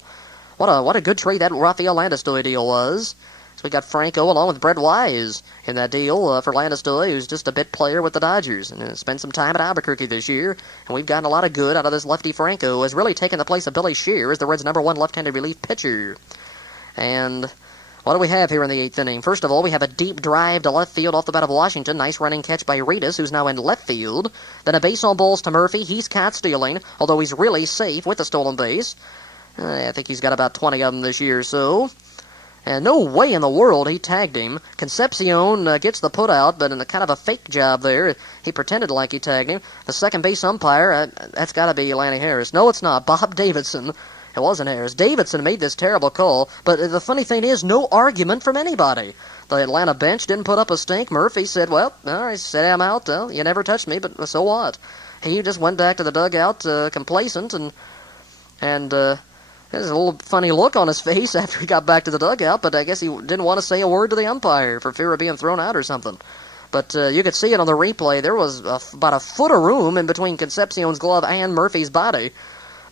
What a good trade that Rafael Landeskog deal was. So we got Franco along with Brett Wise in that deal for Landeskog, who's just a bit player with the Dodgers and spent some time at Albuquerque this year. And we've gotten a lot of good out of this lefty Franco, who has really taken the place of Billy Shear as the Reds' #1 left-handed relief pitcher. And what do we have here in the 8th inning? First of all, we have a deep drive to left field off the bat of Washington. Nice running catch by Reedus, who's now in left field. Then a base on balls to Murphy. He's caught stealing, although he's really safe with the stolen base. I think he's got about 20 of them this year, so. And no way in the world he tagged him. Concepcion gets the put out, but in a kind of a fake job there. He pretended like he tagged him. The second base umpire, that's got to be Lanny Harris. No, it's not. Bob Davidson. It wasn't Harris. Davidson made this terrible call, but the funny thing is, no argument from anybody. The Atlanta bench didn't put up a stink. Murphy said, well, all right, said I'm out. Well, you never touched me, but so what? He just went back to the dugout complacent, and there's a little funny look on his face after he got back to the dugout, but I guess he didn't want to say a word to the umpire for fear of being thrown out or something. But you could see it on the replay. There was about a foot of room in between Concepcion's glove and Murphy's body.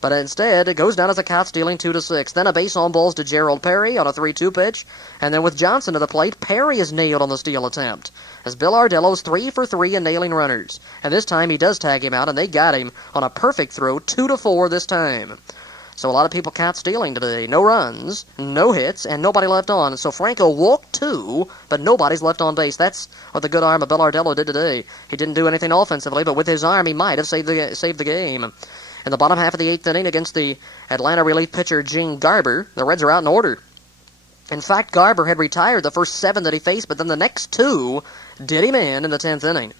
But instead, it goes down as a caught stealing 2-6. Then a base on balls to Gerald Perry on a 3-2 pitch. And then with Johnson to the plate, Perry is nailed on the steal attempt. As Bill Ardello's 3 for 3 in nailing runners. And this time he does tag him out, and they got him on a perfect throw, 2-4 this time. So a lot of people caught stealing today. No runs, no hits, and nobody left on. So Franco walked 2, but nobody's left on base. That's what the good arm of Bill Ardello did today. He didn't do anything offensively, but with his arm he might have saved the game. In the bottom half of the 8th inning against the Atlanta relief pitcher Gene Garber, the Reds are out in order. In fact, Garber had retired the first 7 that he faced, but then the next 2 did him in the 10th inning.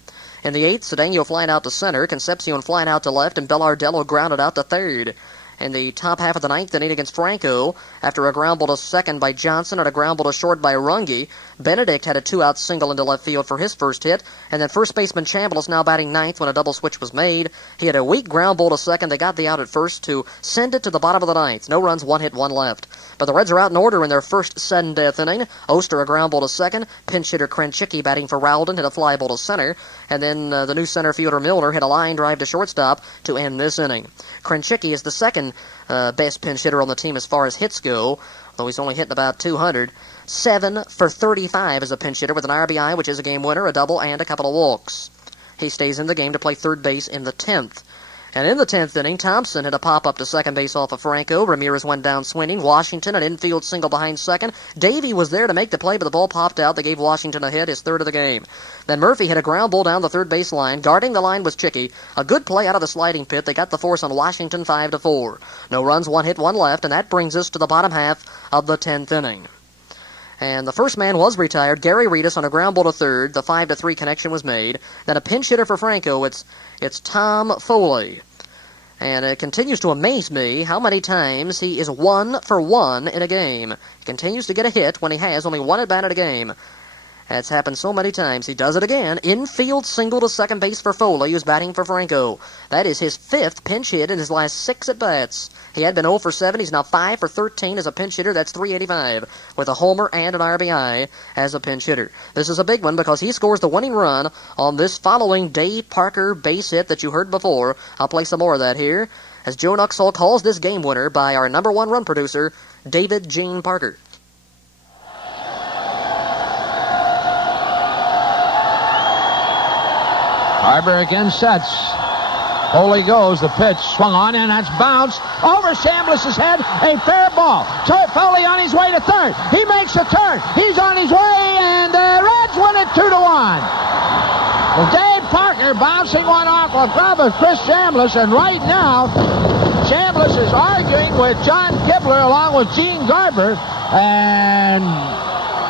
In the 8th, Cedeno flying out to center, Concepcion flying out to left, and Bill Ardello grounded out to third. In the top half of the 9th inning against Franco, after a ground ball to second by Johnson and a ground ball to short by Runge, Benedict had a 2-out single into left field for his first hit, and then first baseman Chambliss now batting 9th when a double switch was made. He had a weak ground ball to second. They got the out at first to send it to the bottom of the 9th. No runs, 1 hit, 1 left. But the Reds are out in order in their first sudden death inning. Oster a ground ball to second. Pinch hitter Krenchicki batting for Rowden hit a fly ball to center. And then the new center fielder Milner hit a line drive to shortstop to end this inning. Krenchicki is the second best pinch hitter on the team as far as hits go, though he's only hitting about 200. 7 for 35 as a pinch hitter with an RBI, which is a game winner, a double, and a couple of walks. He stays in the game to play third base in the 10th. And in the 10th inning, Thompson hit a pop-up to second base off of Franco. Ramirez went down swinging. Washington, an infield single behind second. Davey was there to make the play, but the ball popped out. They gave Washington a hit, his third of the game. Then Murphy hit a ground ball down the third base line. Guarding the line was Chicky. A good play out of the sliding pit. They got the force on Washington 5-4. No runs, 1 hit, 1 left, and that brings us to the bottom half of the 10th inning. And the first man was retired, Gary Reedus, on a ground ball to third. The 5-3 connection was made. Then a pinch hitter for Franco. It's Tom Foley. And it continues to amaze me how many times he is 1 for 1 in a game. He continues to get a hit when he has only one at-bat in a game. That's happened so many times. He does it again. Infield single to second base for Foley, who's batting for Franco. That is his 5th pinch hit in his last 6 at-bats. He had been 0 for 7. He's now 5 for 13 as a pinch hitter. That's .385 with a homer and an RBI as a pinch hitter. This is a big one because he scores the winning run on this following Dave Parker base hit that you heard before. I'll play some more of that here as Joe Nuxhall calls this game winner by our number 1 run producer, David Gene Parker. Harber again sets. Foley goes. The pitch swung on, and that's bounced over Chambliss's head. A fair ball. Foley on his way to third. He makes a turn. He's on his way, and the Reds win it 2-1. Well, Dave Parker bouncing one off a glove of Chris Chambliss, and right now, Chambliss is arguing with John Kibler along with Gene Garber, and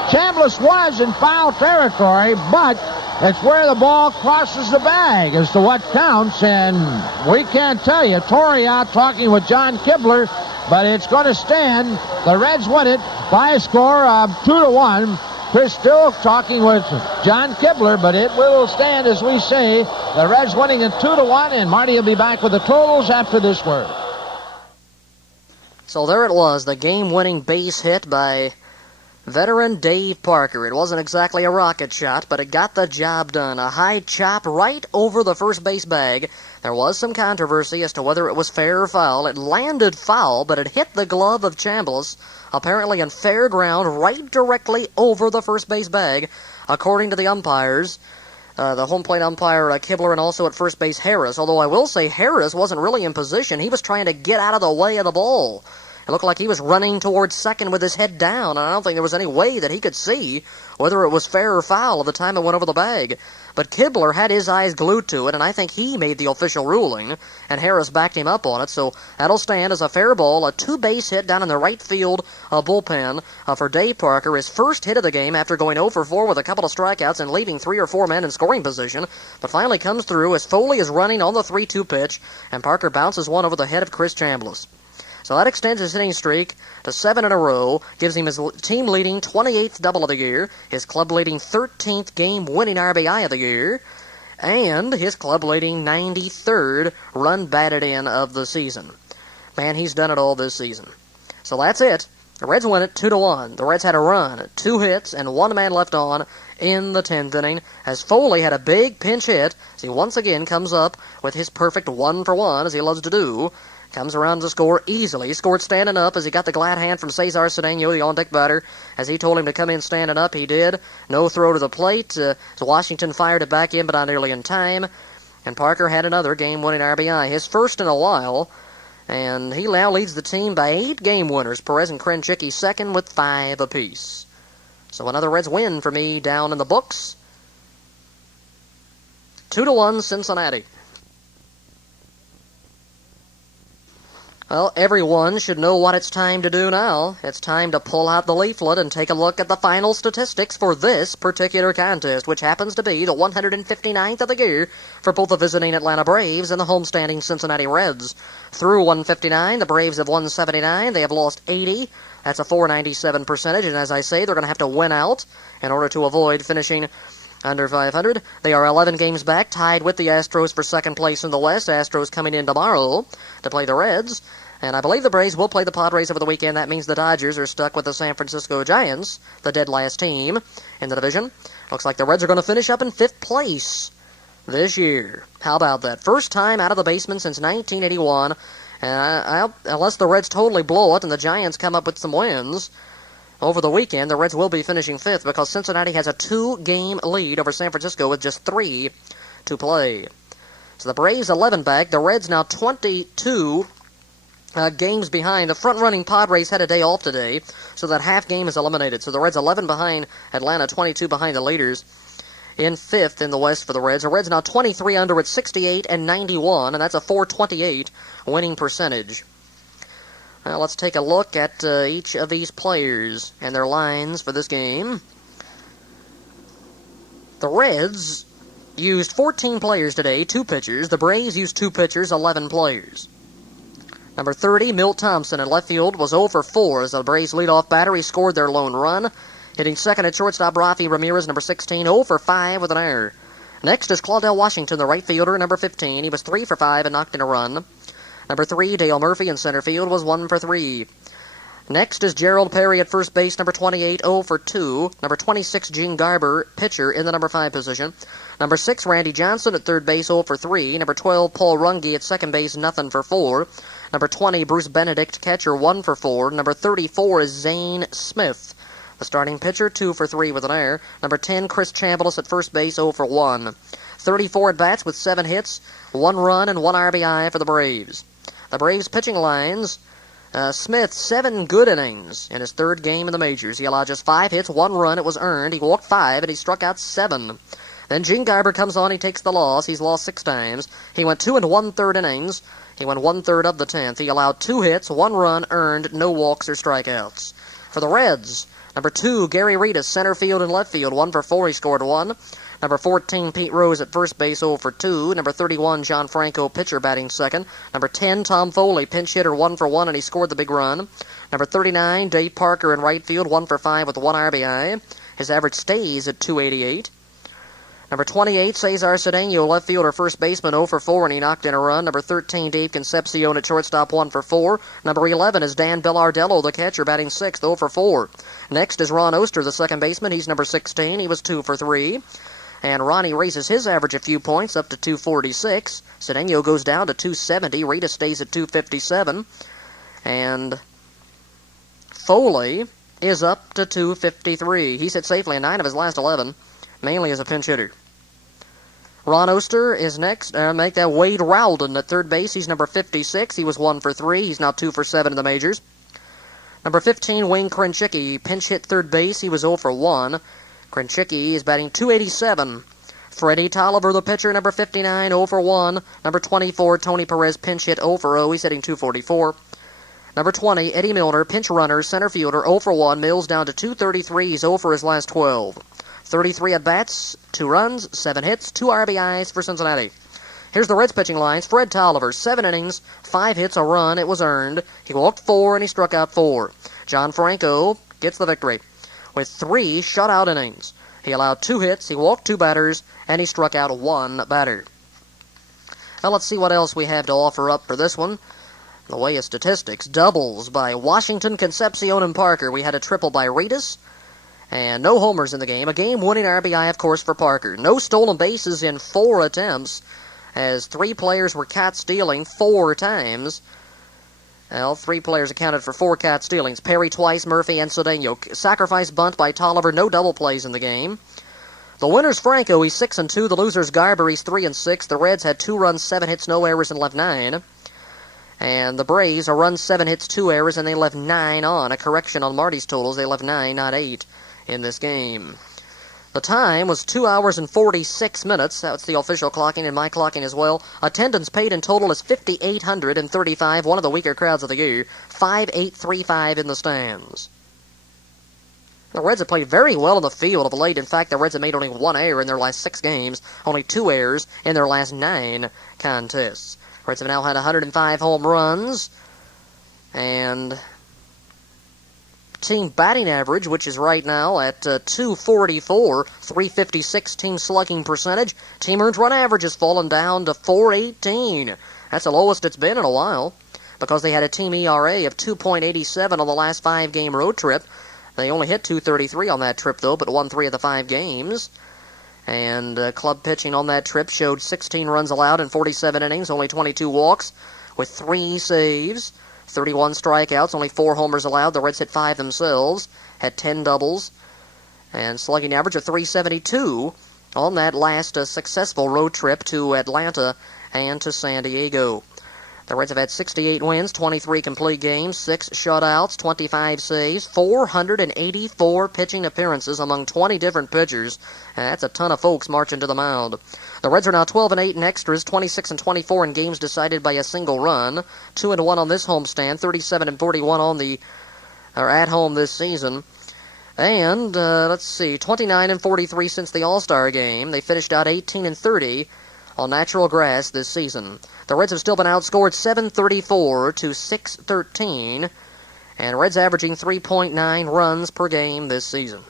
Chambliss was in foul territory, but it's where the ball crosses the bag as to what counts, and we can't tell you. Torrey out talking with John Kibler, but it's going to stand. The Reds win it by a score of 2-1. Chris still talking with John Kibler, but it will stand, as we say. The Reds winning it 2-1, and Marty will be back with the totals after this word. So there it was, the game-winning base hit by veteran Dave Parker. It wasn't exactly a rocket shot, but it got the job done. A high chop right over the first base bag. There was some controversy as to whether it was fair or foul. It landed foul, but it hit the glove of Chambliss, apparently in fair ground, right directly over the first base bag, according to the umpires. The home plate umpire, Kibler, and also at first base, Harris. Although I will say Harris wasn't really in position. He was trying to get out of the way of the ball. It looked like he was running towards second with his head down, and I don't think there was any way that he could see whether it was fair or foul at the time it went over the bag. But Kibler had his eyes glued to it, and I think he made the official ruling, and Harris backed him up on it, so that'll stand as a fair ball, a 2-base hit down in the right field bullpen for Dave Parker, his first hit of the game after going 0 for 4 with a couple of strikeouts and leaving 3 or 4 men in scoring position, but finally comes through as Foley is running on the 3-2 pitch, and Parker bounces one over the head of Chris Chambliss. So that extends his hitting streak to 7 in a row, gives him his team-leading 28th double of the year, his club-leading 13th game-winning RBI of the year, and his club-leading 93rd run batted in of the season. Man, he's done it all this season. So that's it. The Reds win it 2-1. The Reds had a run, 2 hits, and 1 man left on in the 10th inning, as Foley had a big pinch hit, as he once again comes up with his perfect 1 for 1, as he loves to do. Comes around to score easily. He scored standing up as he got the glad hand from Cesar Cedeno, the on-deck batter. As he told him to come in standing up, he did. No throw to the plate. Washington fired it back in, but not nearly in time. And Parker had another game-winning RBI, his first in a while. And he now leads the team by 8 game winners. Perez and Krenchicki second with 5 apiece. So another Reds win for me down in the books. 2-1 Cincinnati. Well, everyone should know what it's time to do now. It's time to pull out the leaflet and take a look at the final statistics for this particular contest, which happens to be the 159th of the year for both the visiting Atlanta Braves and the homestanding Cincinnati Reds. Through 159, the Braves have won 79. They have lost 80. That's a .497 percentage, and as I say, they're going to have to win out in order to avoid finishing under 500. They are 11 games back, tied with the Astros for second place in the West. Astros coming in tomorrow to play the Reds. And I believe the Braves will play the Padres over the weekend. That means the Dodgers are stuck with the San Francisco Giants, the dead last team in the division. Looks like the Reds are going to finish up in 5th place this year. How about that? First time out of the basement since 1981. And unless the Reds totally blow it and the Giants come up with some wins over the weekend, the Reds will be finishing 5th because Cincinnati has a 2-game lead over San Francisco with just 3 to play. So the Braves 11 back, the Reds now 22 games behind. The front-running Padres had a day off today, so that half game is eliminated. So the Reds 11 behind Atlanta, 22 behind the leaders. In 5th in the West for the Reds. The Reds now 23 under at 68 and 91, and that's a .428 winning percentage. Now let's take a look at each of these players and their lines for this game. The Reds used 14 players today, 2 pitchers. The Braves used 2 pitchers, 11 players. Number 30, Milt Thompson in left field was 0 for 4 as the Braves leadoff batter. He scored their lone run. Hitting second at shortstop, Rafi Ramirez, number 16, 0 for 5 with an error. Next is Claudell Washington, the right fielder, number 15. He was 3 for 5 and knocked in a run. Number 3, Dale Murphy in center field was 1 for 3. Next is Gerald Perry at first base, number 28, 0 for 2. Number 26, Gene Garber, pitcher, in the number 5 position. Number 6, Randy Johnson at third base, 0 for 3. Number 12, Paul Runge at second base, nothing for 4. Number 20, Bruce Benedict, catcher, 1 for 4. Number 34 is Zane Smith, the starting pitcher, 2 for 3 with an error. Number 10, Chris Chambliss at first base, 0 for 1. 34 at-bats with 7 hits, 1 run, and 1 RBI for the Braves. The Braves pitching lines, Smith, 7 good innings in his third game in the majors. He allowed just 5 hits, 1 run. It was earned. He walked 5, and he struck out 7. Then Gene Garber comes on. He takes the loss. He's lost 6 times. He went 2 1/3 innings. He went 1/3 of the 10th. He allowed 2 hits, 1 run, earned, no walks or strikeouts. For the Reds, number 2, Gary Reedus, center field and left field, 1 for 4. He scored 1. Number 14, Pete Rose at first base, 0 for 2. Number 31, John Franco, pitcher, batting second. Number 10, Tom Foley, pinch hitter, 1 for 1, and he scored the big run. Number 39, Dave Parker in right field, 1 for 5 with 1 RBI. His average stays at .288. Number 28, Cesar Cedeno, left fielder, first baseman, 0 for 4, and he knocked in a run. Number 13, Dave Concepcion at shortstop, 1 for 4. Number 11 is Dan Bellardello, the catcher, batting sixth, 0 for 4. Next is Ron Oster, the second baseman. He's number 16. He was 2 for 3. And Ronnie raises his average a few points up to .246. Cedeno goes down to .270. Rita stays at .257. And Foley is up to .253. He's hit safely in 9 of his last 11, mainly as a pinch hitter. Ron Oster is next. Make that Wade Rowden at third base. He's number 56. He was 1 for 3. He's now 2 for 7 in the majors. Number 15, Wayne Krenchicki, pinch hit third base. He was 0 for 1. Krenchicki is batting .287. Freddie Tolliver, the pitcher, number 59, 0 for 1. Number 24, Tony Perez, pinch hit, 0 for 0. He's hitting .244. Number 20, Eddie Milner, pinch runner, center fielder, 0 for 1. Mills down to .233. He's 0 for his last 12. 33 at-bats, 2 runs, 7 hits, 2 RBIs for Cincinnati. Here's the Reds pitching lines. Fred Tolliver, 7 innings, 5 hits, a run. It was earned. He walked 4, and he struck out 4. John Franco gets the victory with 3 shutout innings. He allowed 2 hits, he walked 2 batters, and he struck out 1 batter. Now let's see what else we have to offer up for this one. In the way of statistics, doubles by Washington, Concepcion, and Parker. We had a triple by Reedus, and no homers in the game. A game-winning RBI, of course, for Parker. No stolen bases in 4 attempts, as 3 players were caught stealing 4 times. Well, 3 players accounted for 4 caught stealings. Perry twice, Murphy, and Cedeno. Sacrifice bunt by Tolliver. No double plays in the game. The winner's Franco. He's 6-2. The loser's Garber. He's 3-6. The Reds had 2 runs, 7 hits, no errors, and left 9. And the Braves, a run, 7 hits, 2 errors, and they left 9 on. A correction on Marty's totals. They left 9, not 8, in this game. The time was 2 hours and 46 minutes. That's the official clocking and my clocking as well. Attendance paid in total is 5,835, one of the weaker crowds of the year. 5,835 in the stands. The Reds have played very well in the field of late. In fact, the Reds have made only 1 error in their last 6 games, only 2 errors in their last 9 contests. Reds have now had 105 home runs, and team batting average, which is right now at .244, .356 team slugging percentage. Team earned run average has fallen down to .418. That's the lowest it's been in a while, because they had a team ERA of 2.87 on the last 5-game road trip. They only hit .233 on that trip, though, but won 3 of the 5 games. And club pitching on that trip showed 16 runs allowed in 47 innings, only 22 walks, with 3 saves. 31 strikeouts, only 4 homers allowed. The Reds hit 5 themselves, had 10 doubles, and slugging average of .372 on that last successful road trip to Atlanta and to San Diego. The Reds have had 68 wins, 23 complete games, 6 shutouts, 25 saves, 484 pitching appearances among 20 different pitchers. That's a ton of folks marching to the mound. The Reds are now 12-8 in extras, 26-24 in games decided by a single run, 2-1 on this homestand, 37-41 on the at home this season. And let's see, 29-43 since the All-Star game. They finished out 18-30 on natural grass this season. The Reds have still been outscored 734 to 613, and Reds averaging 3.9 runs per game this season.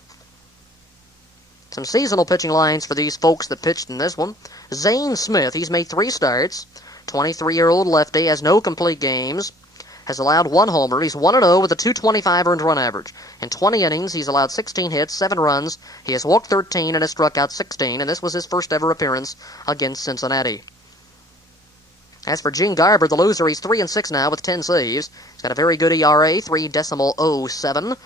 Some seasonal pitching lines for these folks that pitched in this one. Zane Smith, he's made 3 starts. 23-year-old lefty, has no complete games. Has allowed 1 homer. He's 1-0 with a .225 earned run average. In 20 innings, he's allowed 16 hits, 7 runs. He has walked 13 and has struck out 16, and this was his first ever appearance against Cincinnati. As for Gene Garber, the loser, he's 3-6 now with 10 saves. He's got a very good ERA, 3.07,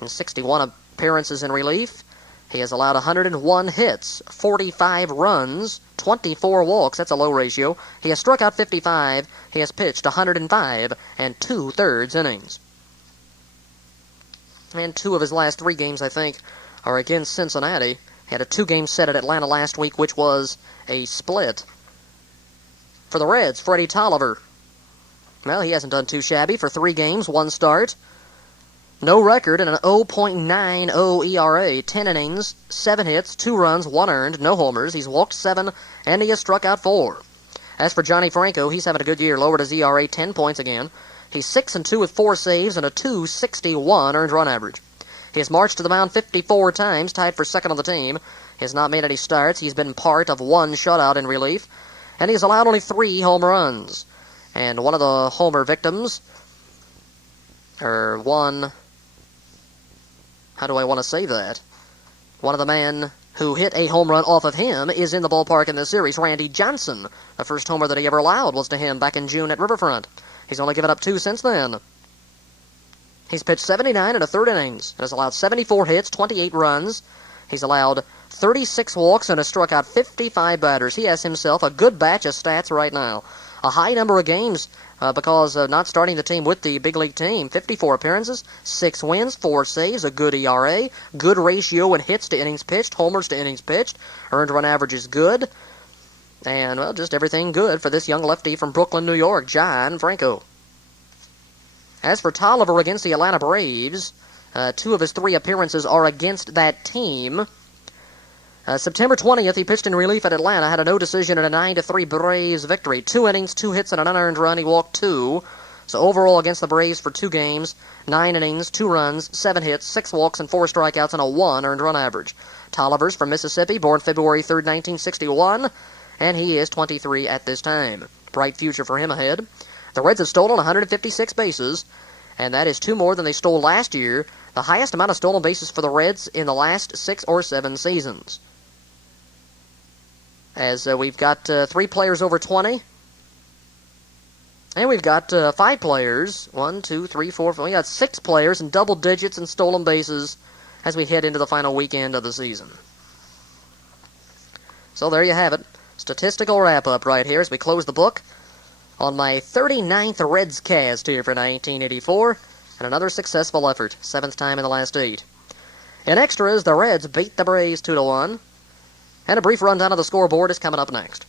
and 61 appearances in relief. He has allowed 101 hits, 45 runs, 24 walks. That's a low ratio. He has struck out 55. He has pitched 105 and 2/3 innings. And 2 of his last 3 games, I think, are against Cincinnati. He had a 2-game set at Atlanta last week, which was a split. For the Reds, Freddie Tolliver. Well, he hasn't done too shabby for 3 games, 1 start. No record and an 0.90 ERA, 10 innings, 7 hits, 2 runs, 1 earned, no homers. He's walked 7, and he has struck out 4. As for Johnny Franco, he's having a good year, lowered his ERA 10 points again. He's 6-2 with 4 saves and a .261 earned run average. He has marched to the mound 54 times, tied for second on the team. He has not made any starts. He's been part of 1 shutout in relief, and he's allowed only 3 home runs. And one of the homer victims, how do I want to say that? One of the men who hit a home run off of him is in the ballpark in this series, Randy Johnson. The first homer that he ever allowed was to him back in June at Riverfront. He's only given up 2 since then. He's pitched 79 1/3 innings and has allowed 74 hits, 28 runs. He's allowed 36 walks and has struck out 55 batters. He has himself a good batch of stats right now. A high number of games because of not starting the team with the big league team. 54 appearances, 6 wins, 4 saves, a good ERA, good ratio in hits to innings pitched, homers to innings pitched. Earned run average is good. And, well, just everything good for this young lefty from Brooklyn, New York, John Franco. As for Tolliver against the Atlanta Braves, 2 of his 3 appearances are against that team. September 20th, he pitched in relief at Atlanta, had a no decision and a 9-3 Braves victory. 2 innings, 2 hits, and an unearned run. He walked 2. So overall against the Braves for 2 games, 9 innings, 2 runs, 7 hits, 6 walks, and 4 strikeouts, and a 1 earned run average. Tolliver's from Mississippi, born February 3rd, 1961, and he is 23 at this time. Bright future for him ahead. The Reds have stolen 156 bases, and that is 2 more than they stole last year, the highest amount of stolen bases for the Reds in the last 6 or 7 seasons. As we've got 3 players over 20. And we've got 5 players. 1, 2, 3, 4, 5. We got 6 players in double digits in stolen bases as we head into the final weekend of the season. So there you have it. Statistical wrap-up right here as we close the book on my 39th Reds cast here for 1984. And another successful effort. 7th time in the last 8. In extras, the Reds beat the Braves 2-1. And a brief rundown of the scoreboard is coming up next.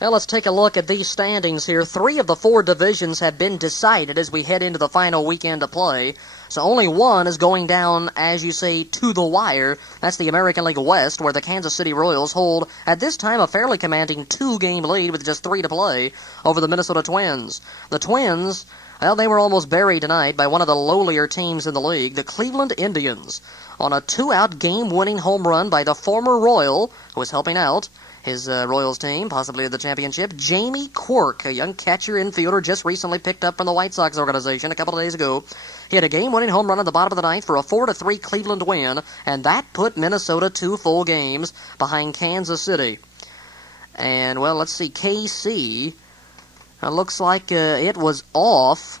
Now let's take a look at these standings here. 3 of the 4 divisions have been decided as we head into the final weekend of play. So only one is going down, as you say, to the wire. That's the American League West, where the Kansas City Royals hold, at this time, a fairly commanding 2-game lead with just 3 to play over the Minnesota Twins. The Twins, well, they were almost buried tonight by one of the lowlier teams in the league, the Cleveland Indians, on a 2-out game-winning home run by the former Royal, who was helping out his Royals team, possibly the championship, Jamie Quirk, a young catcher infielder just recently picked up from the White Sox organization a couple of days ago. He had a game-winning home run at the bottom of the 9th for a 4-3 Cleveland win, and that put Minnesota 2 full games behind Kansas City. And, well, let's see, KC, looks like it was off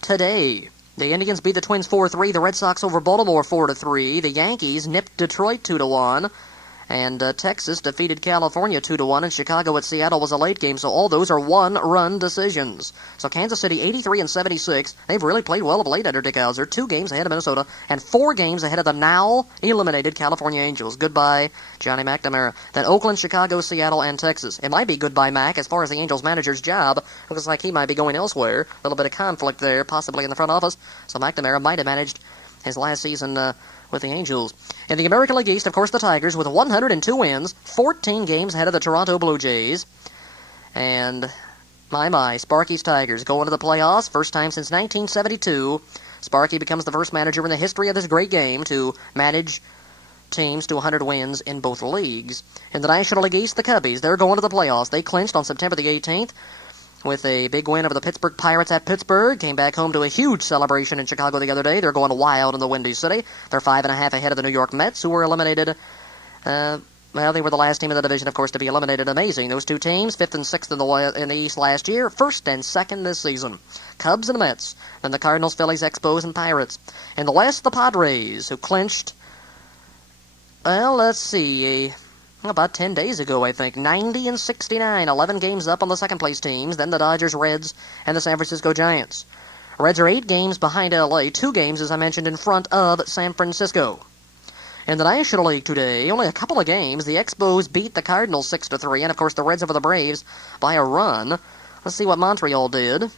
today. The Indians beat the Twins 4-3, the Red Sox over Baltimore 4-3, the Yankees nipped Detroit 2-1, and Texas defeated California 2-1, and Chicago at Seattle was a late game, so all those are 1-run decisions. So Kansas City 83-76, they've really played well of late under Dick Howser, 2 games ahead of Minnesota, and 4 games ahead of the now eliminated California Angels. Goodbye, Johnny McNamara. Then Oakland, Chicago, Seattle, and Texas. It might be goodbye, Mac, as far as the Angels manager's job. Looks like he might be going elsewhere. A little bit of conflict there, possibly in the front office, so McNamara might have managed his last season with the Angels. In the American League East, of course, the Tigers with 102 wins, 14 games ahead of the Toronto Blue Jays. And my, Sparky's Tigers go into the playoffs, first time since 1972. Sparky becomes the first manager in the history of this great game to manage teams to 100 wins in both leagues. In the National League East, the Cubbies, they're going to the playoffs. They clinched on September the 18th with a big win over the Pittsburgh Pirates at Pittsburgh. Came back home to a huge celebration in Chicago the other day. They're going wild in the Windy City. They're 5.5 ahead of the New York Mets, who were eliminated. Well, they were the last team in the division, of course, to be eliminated. Amazing. Those two teams, 5th and 6th in the East last year, 1st and 2nd this season. Cubs and Mets. Then the Cardinals, Phillies, Expos, and Pirates. In the West, the Padres, who clinched, well, let's see, about 10 days ago, I think. 90 and 69, 11 games up on the second-place teams. Then the Dodgers, Reds, and the San Francisco Giants. Reds are 8 games behind L.A., 2 games, as I mentioned, in front of San Francisco. In the National League today, only a couple of games. The Expos beat the Cardinals 6-3, and, of course, the Reds over the Braves by a run. Let's see what Montreal did.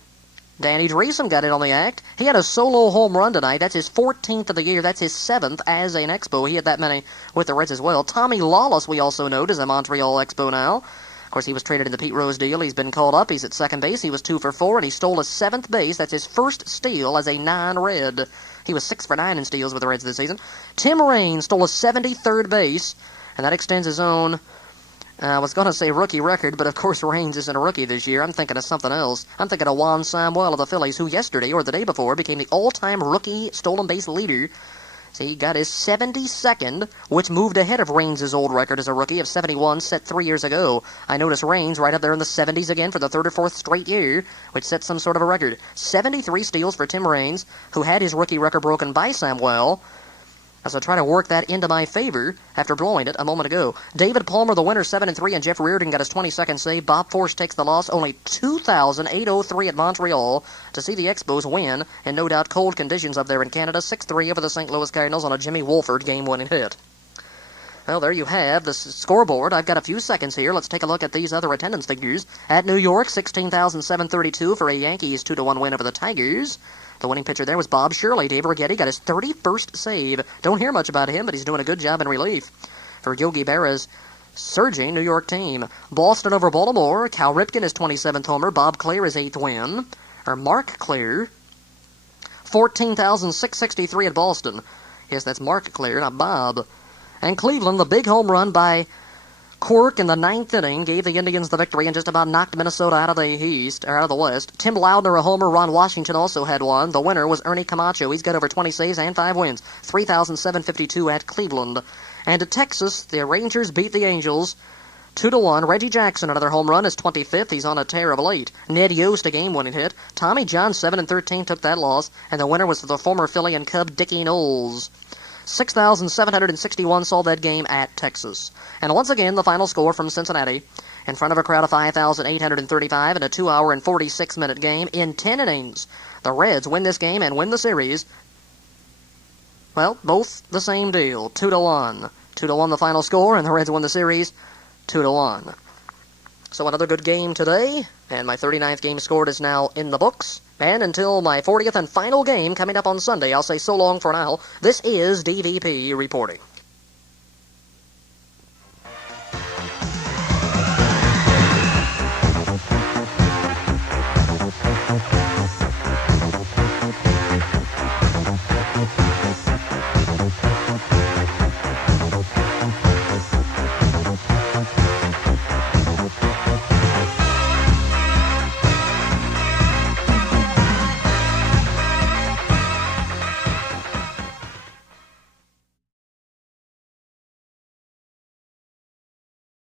Danny Dreesen got in on the act. He had a solo home run tonight. That's his 14th of the year. That's his 7th as an Expo. He had that many with the Reds as well. Tommy Lawless, we also note, is a Montreal Expo now. Of course, he was traded in the Pete Rose deal. He's been called up. He's at second base. He was 2 for 4, and he stole his 7th base. That's his first steal as a non-Red. He was 6 for 9 in steals with the Reds this season. Tim Raines stole his 73rd base, and that extends his own, I was going to say rookie record, but of course Raines isn't a rookie this year. I'm thinking of something else. I'm thinking of Juan Samuel of the Phillies, who yesterday or the day before became the all-time rookie stolen base leader. So he got his 72nd, which moved ahead of Raines' old record as a rookie of 71 set 3 years ago. I notice Raines right up there in the 70s again for the 3rd or 4th straight year, which sets some sort of a record. 73 steals for Tim Raines, who had his rookie record broken by Samuel, as I try to work that into my favor after blowing it a moment ago. David Palmer, the winner, 7-3, and Jeff Reardon got his 22nd save. Bob Force takes the loss, only 2,803 at Montreal to see the Expos win in no doubt cold conditions up there in Canada, 6-3 over the St. Louis Cardinals on a Jimmy Wolford game-winning hit. Well, there you have the scoreboard. I've got a few seconds here. Let's take a look at these other attendance figures. At New York, 16,732 for a Yankees 2-1 win over the Tigers. The winning pitcher there was Bob Shirley. Dave Righetti got his 31st save. Don't hear much about him, but he's doing a good job in relief for Yogi Berra's surging New York team. Boston over Baltimore. Cal Ripken is 27th homer. Bob Clear is 8th win. Or Mark Clear. 14,663 at Boston. Yes, that's Mark Clear, not Bob. And Cleveland, the big home run by Quirk in the 9th inning gave the Indians the victory and just about knocked Minnesota out of the East, or out of the West. Tim Loudner a homer. Ron Washington also had one. The winner was Ernie Camacho. He's got over 20 saves and 5 wins. 3,752 at Cleveland. And at Texas, the Rangers beat the Angels 2-1. Reggie Jackson, another home run, is 25th. He's on a tear of late. Ned Yost, a game-winning hit. Tommy John, 7-13, took that loss. And the winner was the former Philly and Cub Dickie Knowles. 6,761 saw that game at Texas. And once again, the final score from Cincinnati, in front of a crowd of 5,835 in a 2-hour and 46-minute game in 10 innings. The Reds win this game and win the series. Well, both the same deal, 2-1. 2-1 the final score, and the Reds win the series 2-1. So another good game today, and my 39th game scored is now in the books. And until my 40th and final game coming up on Sunday, I'll say so long for now. This is DVP reporting.